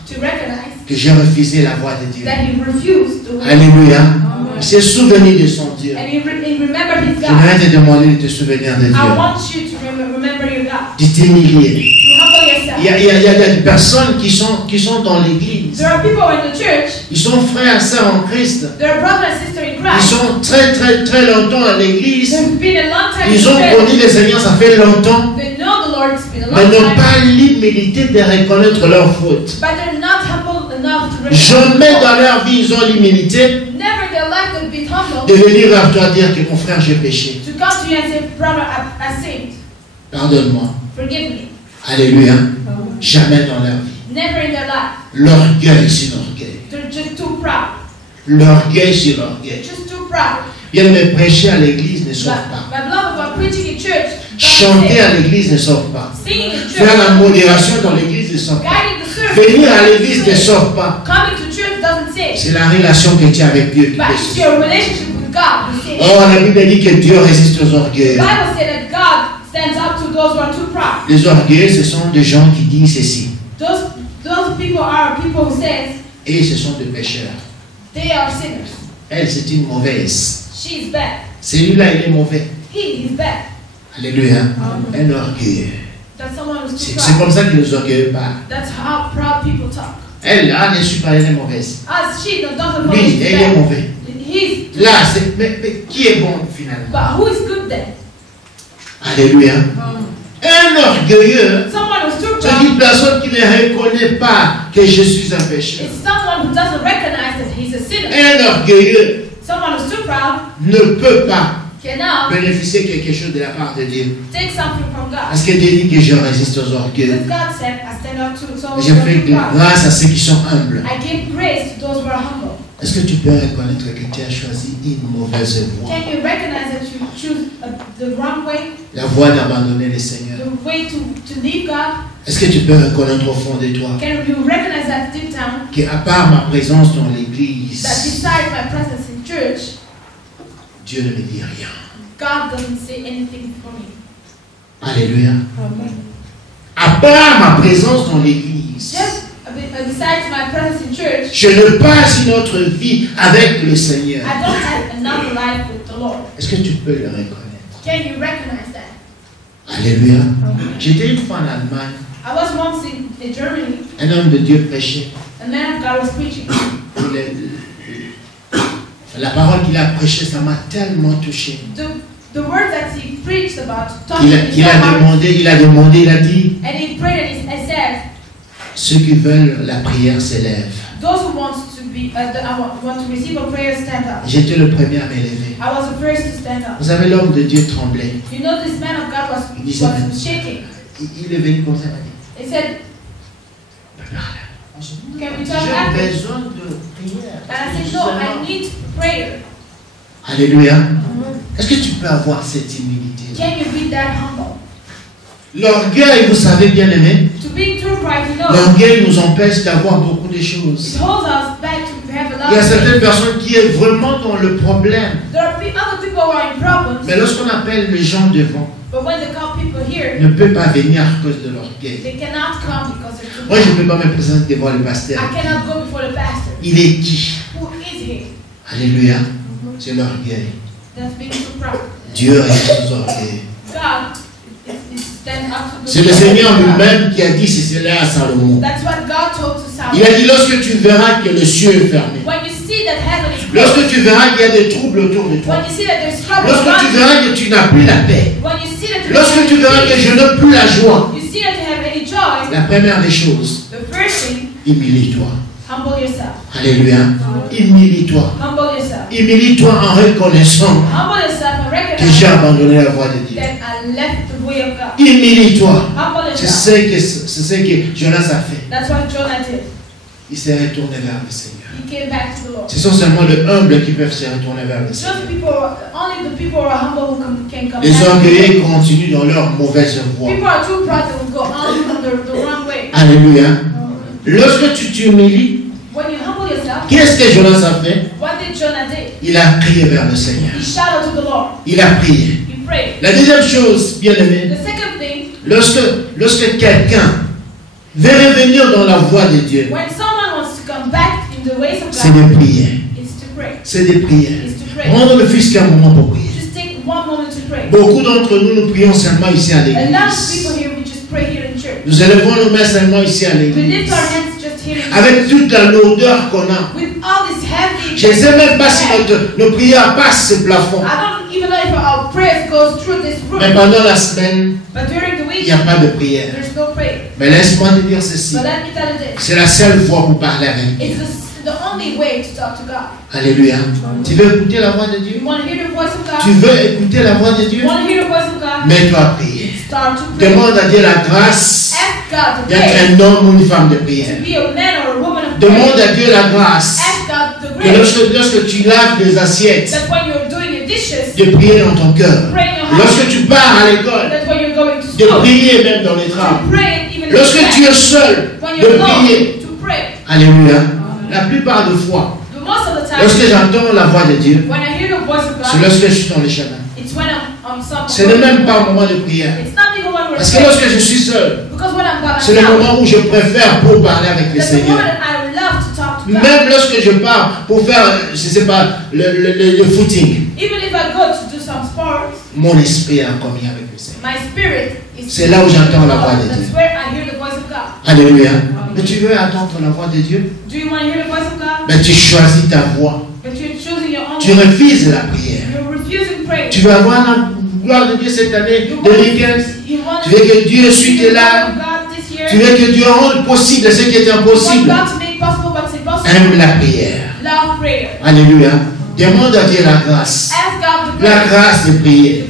que j'ai refusé la voix de Dieu. Alléluia. Il s'est souvenu de son Dieu. J'aimerais te demander de te souvenir de Dieu. De t'humilier. Il y a des personnes qui sont dans l'église. Ils sont frères et sœurs en Christ. Ils sont très longtemps à l'église. Ils ont connu le Seigneur, ça fait longtemps. Mais n'ont pas l'humilité de reconnaître leurs fautes. Jamais dans leur vie ils ont l'humilité de venir vers toi dire que mon frère j'ai péché. Pardonne-moi. Alléluia. Jamais dans leur vie. L'orgueil sur l'orgueil. L'orgueil sur l'orgueil. Bien me prêcher à l'église ne sauve pas. Chanter à l'église ne sauve pas. Faire la modération dans l'église ne sauve pas. Venir à l'église ne sauve pas. C'est la relation que tu as avec Dieu qui te sauve. Oh, la Bible dit que Dieu résiste aux orgueils. Les orgueils, ce sont des gens qui disent ceci. Et ce sont des pécheurs. Elle, c'est une mauvaise. Celui-là, il est mauvais. Alléluia. Un orgueil. C'est comme ça que les orgueils parlent. Elle, là, ne suis pas, elle est mauvaise. Lui, elle est mauvais. Là, mais qui est bon finalement? Alléluia. Un orgueilleux, c'est une personne qui ne reconnaît pas que je suis un pécheur. Un orgueilleux ne peut pas bénéficier quelque chose de la part de Dieu. Parce que Dieu dit que je résiste aux orgueilleux. Je fais grâce à ceux qui sont humbles. Est-ce que tu peux reconnaître que tu as choisi une mauvaise voie? La voie d'abandonner le Seigneur. Est-ce que tu peux reconnaître au fond de toi qu'à part ma présence dans l'église, Dieu ne me dit rien? Alléluia. À part ma présence dans l'église, je ne passe une autre vie avec le Seigneur. Est-ce que tu peux le reconnaître? Alléluia. J'étais une fois en Allemagne. Un homme de Dieu prêchait. La parole qu'il a prêchée, ça m'a tellement touché. Il a demandé, il a dit, ceux qui veulent la prière s'élèvent. J'étais le premier à m'élever. Vous savez, l'homme de Dieu tremblait. Il est venu comme ça. J'ai besoin de prière. Alléluia. Est-ce que tu peux avoir cette humilité? L'orgueil, vous savez bien aimé, l'orgueil nous empêche d'avoir beaucoup de choses. Il y a certaines personnes qui sont vraiment dans le problème. Mais lorsqu'on appelle les gens devant, ne peut pas venir à cause de l'orgueil. Moi, je ne peux pas me présenter devant le pasteur. Il est qui? Alléluia. C'est l'orgueil. Dieu est sous orgueil. C'est le Seigneur lui-même qui a dit cela à Salomon. Il a dit, lorsque tu verras que le ciel est fermé, lorsque tu verras qu'il y a des troubles autour de toi, lorsque tu verras que tu n'as plus la paix, lorsque tu verras que je n'ai plus la joie, la première des choses, humilie-toi. Alléluia. Humilie-toi. Humilie-toi en reconnaissant que j'ai abandonné la voie de Dieu. Humilie-toi. C'est ce que Jonas a fait. Il s'est retourné vers le Seigneur. Ce sont seulement les humbles qui peuvent se retourner vers le Seigneur. Les orgueilleux continuent dans leur mauvaise voie. Alléluia. Lorsque tu t'humilies, qu'est-ce que Jonas a fait? Il a crié vers le Seigneur. Il a prié. La deuxième chose, bien aimé, lorsque quelqu'un veut revenir dans la voie de Dieu, c'est de prier. C'est de prier. Prendre le fils qu'un moment pour prier. Beaucoup d'entre nous, nous prions seulement ici à l'église. Nous élevons nos mains seulement ici à l'église. Avec toute la lourdeur qu'on a. Je ne sais même pas si nos prières passent ce plafond. Mais pendant la semaine, il n'y a pas de prière. Mais laisse-moi te dire ceci. C'est la seule voie pour parler avec Dieu. Alléluia. Tu veux écouter la voix de Dieu? Tu veux écouter la voix de Dieu? Mets-toi à prier. Demande à Dieu la grâce d'être un homme ou une femme de prière. Demande à Dieu la grâce que lorsque tu laves des assiettes, de prier dans ton cœur. Lorsque tu pars à l'école, de prier même dans les trams. Lorsque tu es seul, de prier. Alléluia. La plupart des fois, lorsque j'entends la voix de Dieu, c'est lorsque je suis dans les chemins. Ce n'est même pas un moment de prière. Parce que lorsque je suis seul, c'est le moment où je préfère pour parler avec le Seigneur. Même lorsque je pars pour faire, je ne sais pas, le footing, mon esprit est en communion avec le Seigneur. C'est là où j'entends la voix de Dieu. Alléluia. Mais tu veux entendre la voix de Dieu? Mais tu choisis ta voix. Tu refuses la prière. Tu veux avoir la gloire de Dieu cette année, de week-end. Tu veux que Dieu suive tes larmes. Tu veux que Dieu rende possible ce qui est impossible. Aime la prière. Alléluia. Demande à Dieu la grâce. La grâce de prier.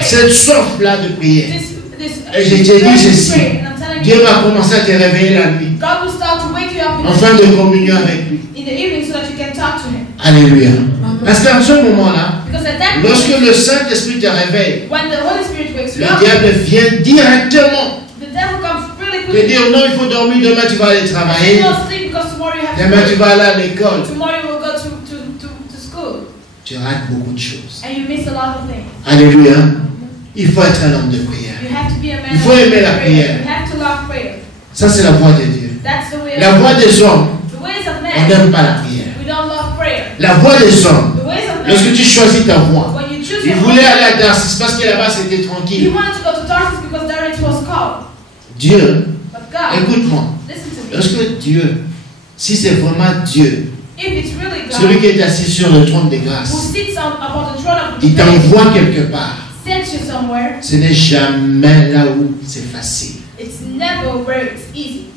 Cette soif-là de prier. Et je te dis ceci. Dieu va commencer à te réveiller la nuit. En fin de communion avec lui. Alléluia. Parce qu'à ce moment-là, lorsque le Saint-Esprit te réveille, le diable vient directement te dire non, il faut dormir, demain tu vas aller travailler, demain tu vas aller à l'école. Tu rates beaucoup de choses. Alléluia. Il faut être un homme de prière. Il faut aimer la prière. Ça, c'est la voix de Dieu. La voix des hommes, on n'aime pas la prière. La voix des hommes, lorsque tu choisis ta voie, il voulait aller à Tarsis parce que là-bas c'était tranquille. Dieu, écoute-moi, lorsque Dieu, si c'est vraiment Dieu, celui qui est assis sur le trône de grâce, il t'envoie quelque part. Ce n'est jamais là où c'est facile.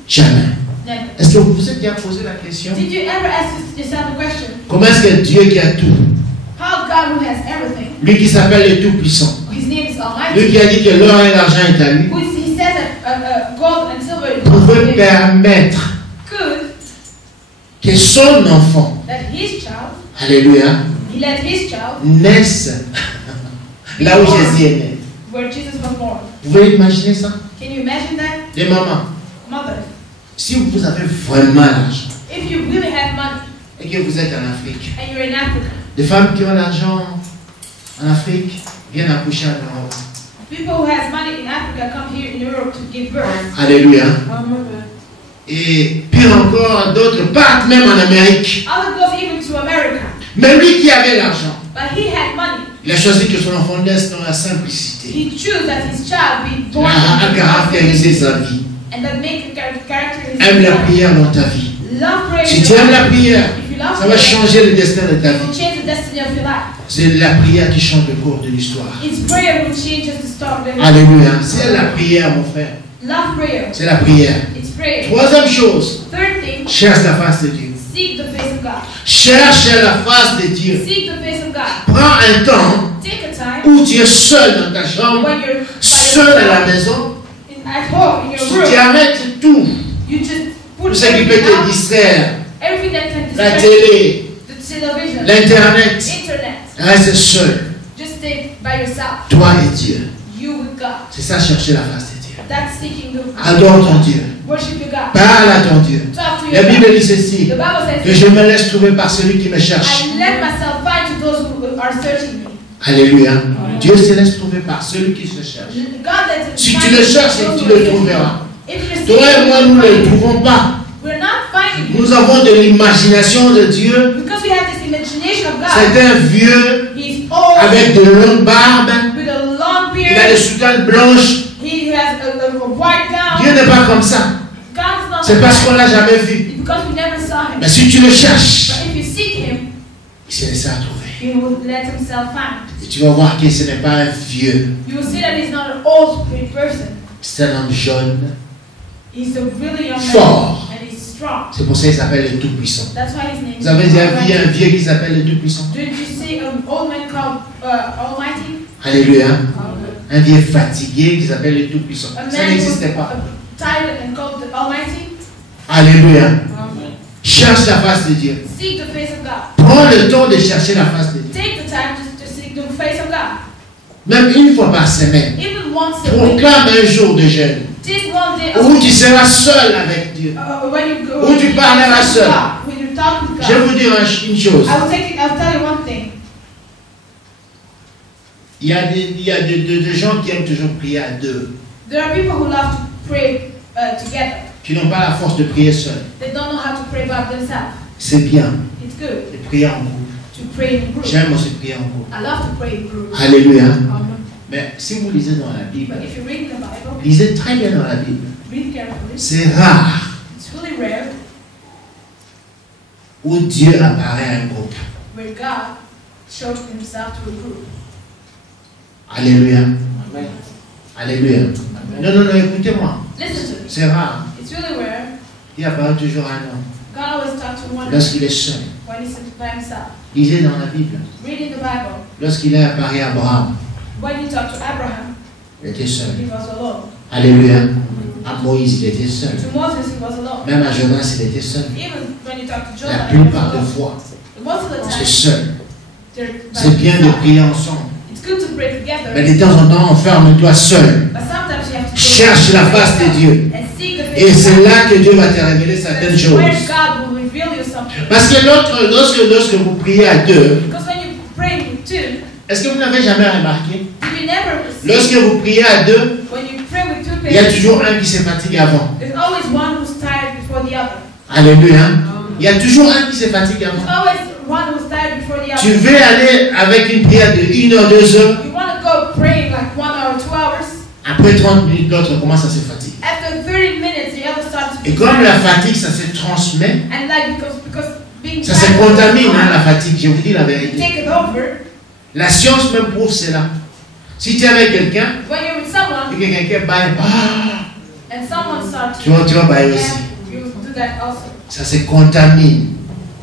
Jamais. Est-ce que vous vous êtes déjà posé la question? Comment est-ce que Dieu qui a tout, lui qui s'appelle le Tout-Puissant, lui qui a dit que l'or et l'argent est à lui, pouvait permettre que son enfant, alléluia, naisse là où Jésus est né? Vous pouvez imaginer ça? Les mamans, si vous avez vraiment l'argent, et que vous êtes en Afrique. and you're in Africa. Des femmes qui ont l'argent en Afrique viennent accoucher en Europe. People who has money in Africa come here in Europe to give birth. Alléluia. Et pire encore, d'autres partent même en Amérique. Others goes even to America. Mais lui qui avait l'argent, But he had money. il a choisi que son enfant naisse dans la simplicité. He chose that his child be Il born a caractérisé sa vie. and that make a character his Aime la life. prière dans ta vie. Love prayer. Si tu aimes la prière, If you love ça va prayer, changer le destin de ta it will vie. change the destiny of your life. C'est la prière qui change le cours de l'histoire. It's prayer who changes the story. Alléluia. C'est la prière, mon frère. Love prayer. C'est la prière. It's prayer. Troisième chose, Third thing, cherche la face de Dieu. seek the face of God. Cherche la face de Dieu. Seek the face of God. Prends un temps Take a time où tu es seul dans ta chambre, when you're by seul à la yourself, maison. at home, in your Tu room. arrêtes tout. You just Tout put ce qui peut everything te out, distraire. everything that can La distract you, télé, the television, l'internet. internet. Reste seul. Just stay by yourself. Toi et Dieu. You with God. C'est ça, chercher la face de Dieu. That's seeking the Adore ton Dieu. worship your God. Parle à ton Dieu. Talk to La your Bible God. dit ceci, The Bible que says, je me laisse trouver par celui qui me cherche. I let myself find to those who are searching me. Alléluia. Dieu se laisse trouver par celui qui se cherche. God lets us Si find tu le cherches, those tu who are le searching. trouveras. If you're Toi et moi, nous ne le seeking, trouvons pas. we're not finding you. Nous avons de l'imagination de Dieu. Because we have this imagination of C'est God. un vieux He's old, avec de longues barbes. with a long Il a des beard. soutanes blanches. He has a white Dieu gown. n'est pas comme ça. God's not C'est like parce that. qu'on ne l'a jamais vu. It's because we never saw him. Mais si tu le cherches, But if you seek him, il se laissera trouver. he will let himself find. Et tu vas voir que ce n'est pas un vieux. You will see that he's not an old person. C'est un homme jeune. He's a really young Fort. man. And he's strong. C'est pour ça qu'il s'appelle le Tout-Puissant. That's why his name Vous avez déjà vu Almighty. un vieux qui s'appelle le Tout-Puissant? Did you see an old man called Almighty? Alléluia. Un vieux fatigué qui s'appelle le Tout-Puissant. A Ça man n'existait pas. tired and called the Almighty? Alléluia. Cherche la face de Dieu. Seek the face of God. Prends le temps de chercher la face de Dieu. Take the time to seek the face of God. Même une fois par semaine. Even once a week. Proclame un jour de jeûne Take one day a où week. tu seras seul avec Dieu. When you go, Où tu parleras seul. when you talk with Je vais God. vous dire une chose. I'll tell you one thing. Il y a des gens qui aiment toujours prier à deux, There are people who love to pray together. qui n'ont pas la force de prier seul. They don't know how to pray by themselves. C'est bien It's good de prier en groupe. to pray in group. J'aime aussi prier en groupe. I love to pray in group. Alléluia. Mais si vous lisez dans la Bible, But if you read the Bible, lisez très bien dans la Bible. read carefully. C'est rare It's really rare où Dieu apparaît à un groupe. where God showed himself to a group. Alléluia. Alléluia. Non, non, non, écoutez-moi. Listen to me. C'est rare. It's really rare. Il apparaît toujours à un homme God always talks to one lorsqu'il est seul. when he's by himself. Lisez dans la Bible. Reading the Bible. Lorsqu'il est apparu à Abraham, When he talked to Abraham, il était seul. he was alone. Alléluia. À Moïse, il était seul. To Moses, he was alone. Même à Jonas, il était seul. Even when he talked to La Jonah, he was plupart des alone. fois, Most of the c'est time, seul. they're by C'est bien de themselves. prier ensemble. It's good to pray together. Mais de temps en temps, enferme-toi seul. But sometimes you have to go Cherche la face de Dieu. and seek the face Et of c'est God. là que Dieu va te révéler certaines That's where choses. God will reveal you something. Parce que lorsque vous priez à deux, Because when you pray with two, est-ce que vous n'avez jamais remarqué? did you never see Lorsque vous priez à deux, when you pray with two il y a people, toujours un qui se fatigue avant. there's always one who's tired before the other. Alléluia. Il y a toujours un qui se fatigue There's avant. always one who's tired before the Tu other. veux aller avec une prière de 1 heure, 2 heures. You want to go praying like 1 hour, 2 hours. Après 30 minutes, l'autre commence à se fatiguer. After 30 minutes, the other starts to Et comme la fatigue, ça se transmet, and like because being ça se tired, contamine, hein, la fatigue, je vous dis la you vérité. take it over. La science même prouve cela. Si tu es avec quelqu'un, When you're with someone et que quelqu'un baille, and someone starts tu vas bailler aussi. and you do that also. Ça se contamine.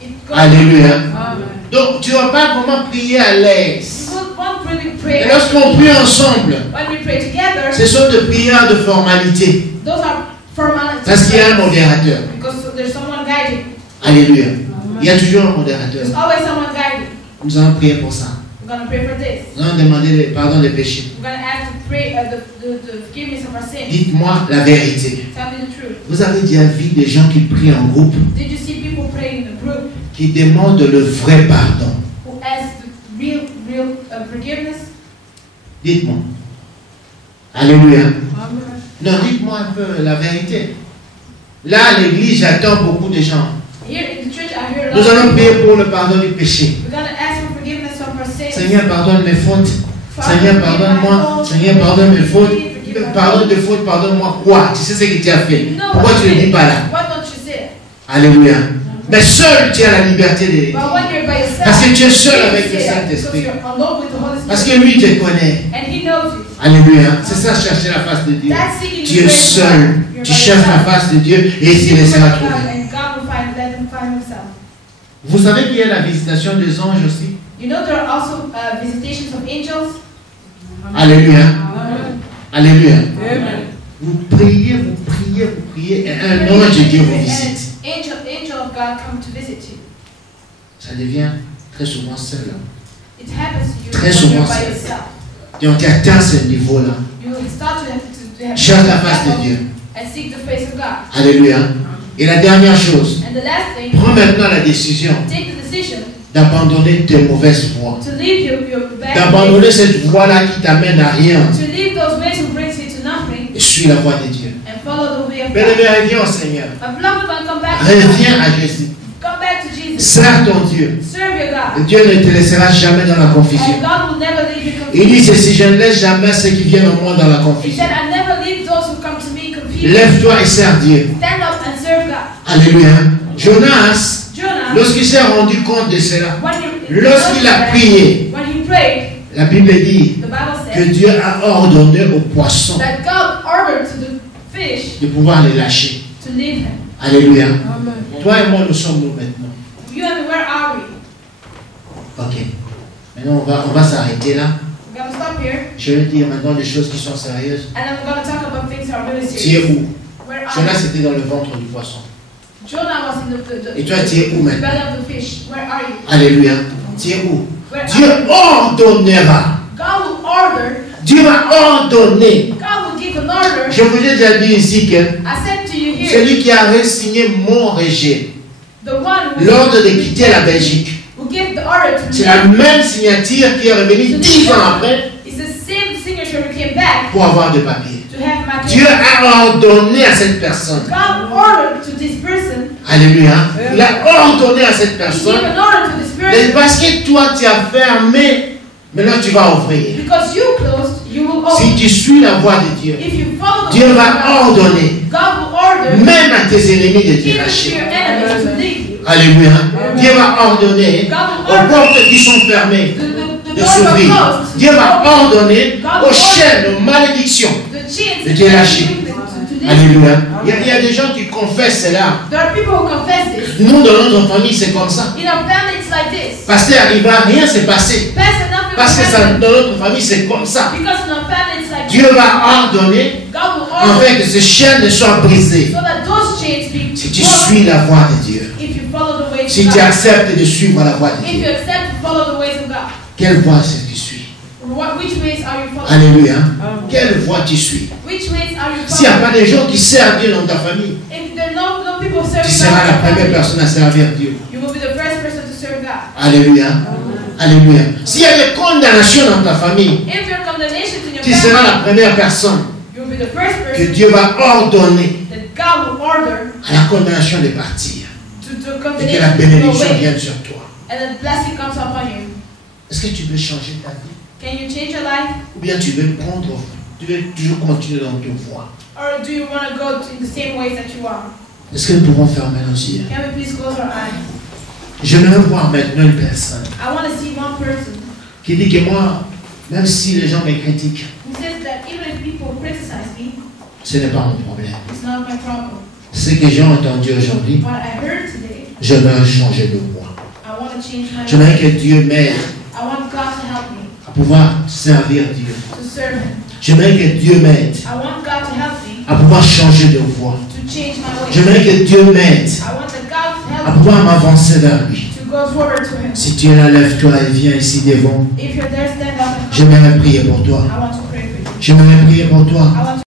It goes. Alléluia. Amen. Donc, tu ne vas pas vraiment prier à l'aise. You won't really pray. Et lorsqu'on prie ensemble, When we pray together, ce sont des prières de formalité. those are formalities. Parce qu'il y a un modérateur. Because there's someone guiding. Alléluia. Il y a toujours un modérateur. There's always someone guiding. Nous allons prier pour ça. We're going to pray for this. Nous allons demander le pardon des péchés. We're going to ask to pray the forgiveness of our sins. Dites-moi la vérité. Tell me the truth. Vous avez déjà vu des gens qui prient en groupe, Did you see people praying in a group qui demande le vrai pardon. Who asks the real forgiveness? Dites-moi. Alléluia. Non, dites-moi un peu la vérité. Là, à l'église, j'attends beaucoup de gens. Here in the church, I hear a Nous lot allons of prier people. pour le pardon du péché. We're going to ask for forgiveness of our sins. Seigneur, pardonne mes fautes. Seigneur, pardonne-moi. Seigneur, pardonne mes fautes. Pardonne de fautes, pardonne-moi quoi? Tu sais ce que tu as fait. Pourquoi tu ne le dis pas là? Why don't you say it? Alléluia. Mais seul tu as la liberté de le dire. But when you're by yourself, Parce que tu es seul you avec le say that Saint-Esprit. because you're alone with the Holy Spirit. Parce que lui te connaît. And He knows you. Alléluia. C'est ça, chercher la face de Dieu. That's seeking Tu the es grace of seul. God. You're Tu by cherches la yourself. face de Dieu et il te You laissera look trouver. God and God will let him find himself. Vous savez qu'il y a la visitation des anges aussi? You know there are also visitations of angels. Alléluia. Alléluia. Amen. Vous priez, vous priez, vous priez et un ange de Dieu vous visite. Angel of God come to visit you. Ça devient très souvent seul. It happens to you Très when souvent you're by seul. yourself. Donc tu atteins ce niveau-là. You will start to have Cherche la face de Dieu. and seek the face of God. Alléluia. Et la dernière chose, And the last thing, prends maintenant la décision take the decision d'abandonner tes mauvaises voies. to leave your bad D'abandonner ways, cette voie-là qui t'amène à rien. to leave those ways who brings you to nothing, Et suis la voie de Dieu. and follow the way of Bien-aimé, God. reviens au Seigneur. My beloved one, come back to God. Reviens à Jésus. Come back to Jesus. Sers ton Dieu. Serve your God. Et Dieu ne te laissera jamais dans la confusion. And God will never leave you Il dit confused. ceci, je ne laisse jamais ceux qui viennent au monde dans la He confusion. said, I never leave those who come to me confused. Lève-toi et sers Dieu. Stand up and serve God. Alléluia. Jonas, Jonah, lorsqu'il s'est rendu compte de cela, when lorsqu'il a prié, when he prayed, la Bible dit the Bible que says Dieu a ordonné aux poissons that God ordered to the fish de pouvoir les lâcher. to leave him. Alléluia. Toi et moi, nous sommes où maintenant? You and me, where are we? Ok. Maintenant, on va s'arrêter là. We're going to stop here, Je vais dire maintenant des choses qui sont sérieuses. and then we're going to talk about things that are really Tu es serious. où? Where are Jonas you? était dans le ventre du poisson. Jonah was in the Et toi, tu es où belly maintenant? of the fish. Where are you? Alléluia. Tu es où? Where Dieu are you? ordonnera. God will order. Dieu va ordonner. God will give an order. Je vous ai déjà dit ici que I said to you here, celui qui a signé mon rejet, the one who l'ordre de quitter la Belgique, will give the order to c'est me. la même signature qui est revenue 10 ans après It's the same signature who came back pour avoir des papiers. to have my Dieu a ordonné à cette personne. God ordered to this person. Alléluia. Il a ordonné à cette He personne. gave an order to this Mais person. parce que toi tu as fermé, maintenant tu vas ouvrir. Because you closed, you will Si open. tu suis la voie de Dieu, If you follow the Dieu way of va God, ordonner, God will order même à tes ennemis, de te even to lâcher. your enemies to leave you. Alléluia. Dieu va ordonner aux portes qui sont fermées The de doors are s'ouvrir. closed. Dieu va ordonner aux chaînes, aux malédictions. The chains de that te lâcher. you to leave you. Alléluia. Il y a des gens qui confessent cela. There are people who confess this. Nous, dans notre famille, c'est comme ça. In our family, it's like this. Pasteur arriva, rien s'est passé. Pastor, nothing Parce que will ça, happen. dans notre famille, c'est comme ça. Because in our family, it's like Dieu va ordonner God will order afin que ces chaînes soient brisées. so that those chains be Si tu broken suis la voie de Dieu, if you follow the ways si of tu God. acceptes de suivre la voie de If you Dieu, accept to follow the ways of God. quelle voie est-ce que tu suis? Which ways are you following? Alléluia. Quelle voie tu suis? Which ways are you S'il n'y a following? pas des gens qui servent Dieu dans ta famille, If there are no people serving tu God seras in la your première family, personne à servir Dieu. you will be the first person to serve God. Alléluia. Alléluia. S'il y a des condamnations dans ta famille, If there are condemnations in your tu seras la family, première personne you will be the first que person Dieu va ordonner that God will order à la condamnation de partir to et que la condemnation to go bénédiction away, vienne sur toi. and then blessing comes upon you. Est-ce que tu veux changer ta vie Can you change your life, ou bien tu veux toujours continuer dans ton voie? or do you want to go in the same ways that you are? Est-ce que nous pouvons fermer nos yeux? Can we please close our eyes? Je veux voir maintenant une personne I want to see one person qui dit que moi, même si les gens me critiquent, who says that even if people criticize me, ce n'est pas mon problème. it's not my problem. Ce que j'ai entendu aujourd'hui, What I heard today, je veux changer de voie. I want to change my J'aimerais life. que Dieu m'aide I want God to help me à pouvoir servir Dieu. to serve Him. J'aimerais que Dieu m'aide I want God to help me à pouvoir changer de voie. to change my ways. J'aimerais que Dieu m'aide I want that God to à help me pouvoir m'avancer vers lui. to go forward to Him. Si tu es là, lève-toi et viens ici devant. If you're there, stand up and J'aimerais prier pour toi. I want to pray for you. J'aimerais prier pour toi. I want to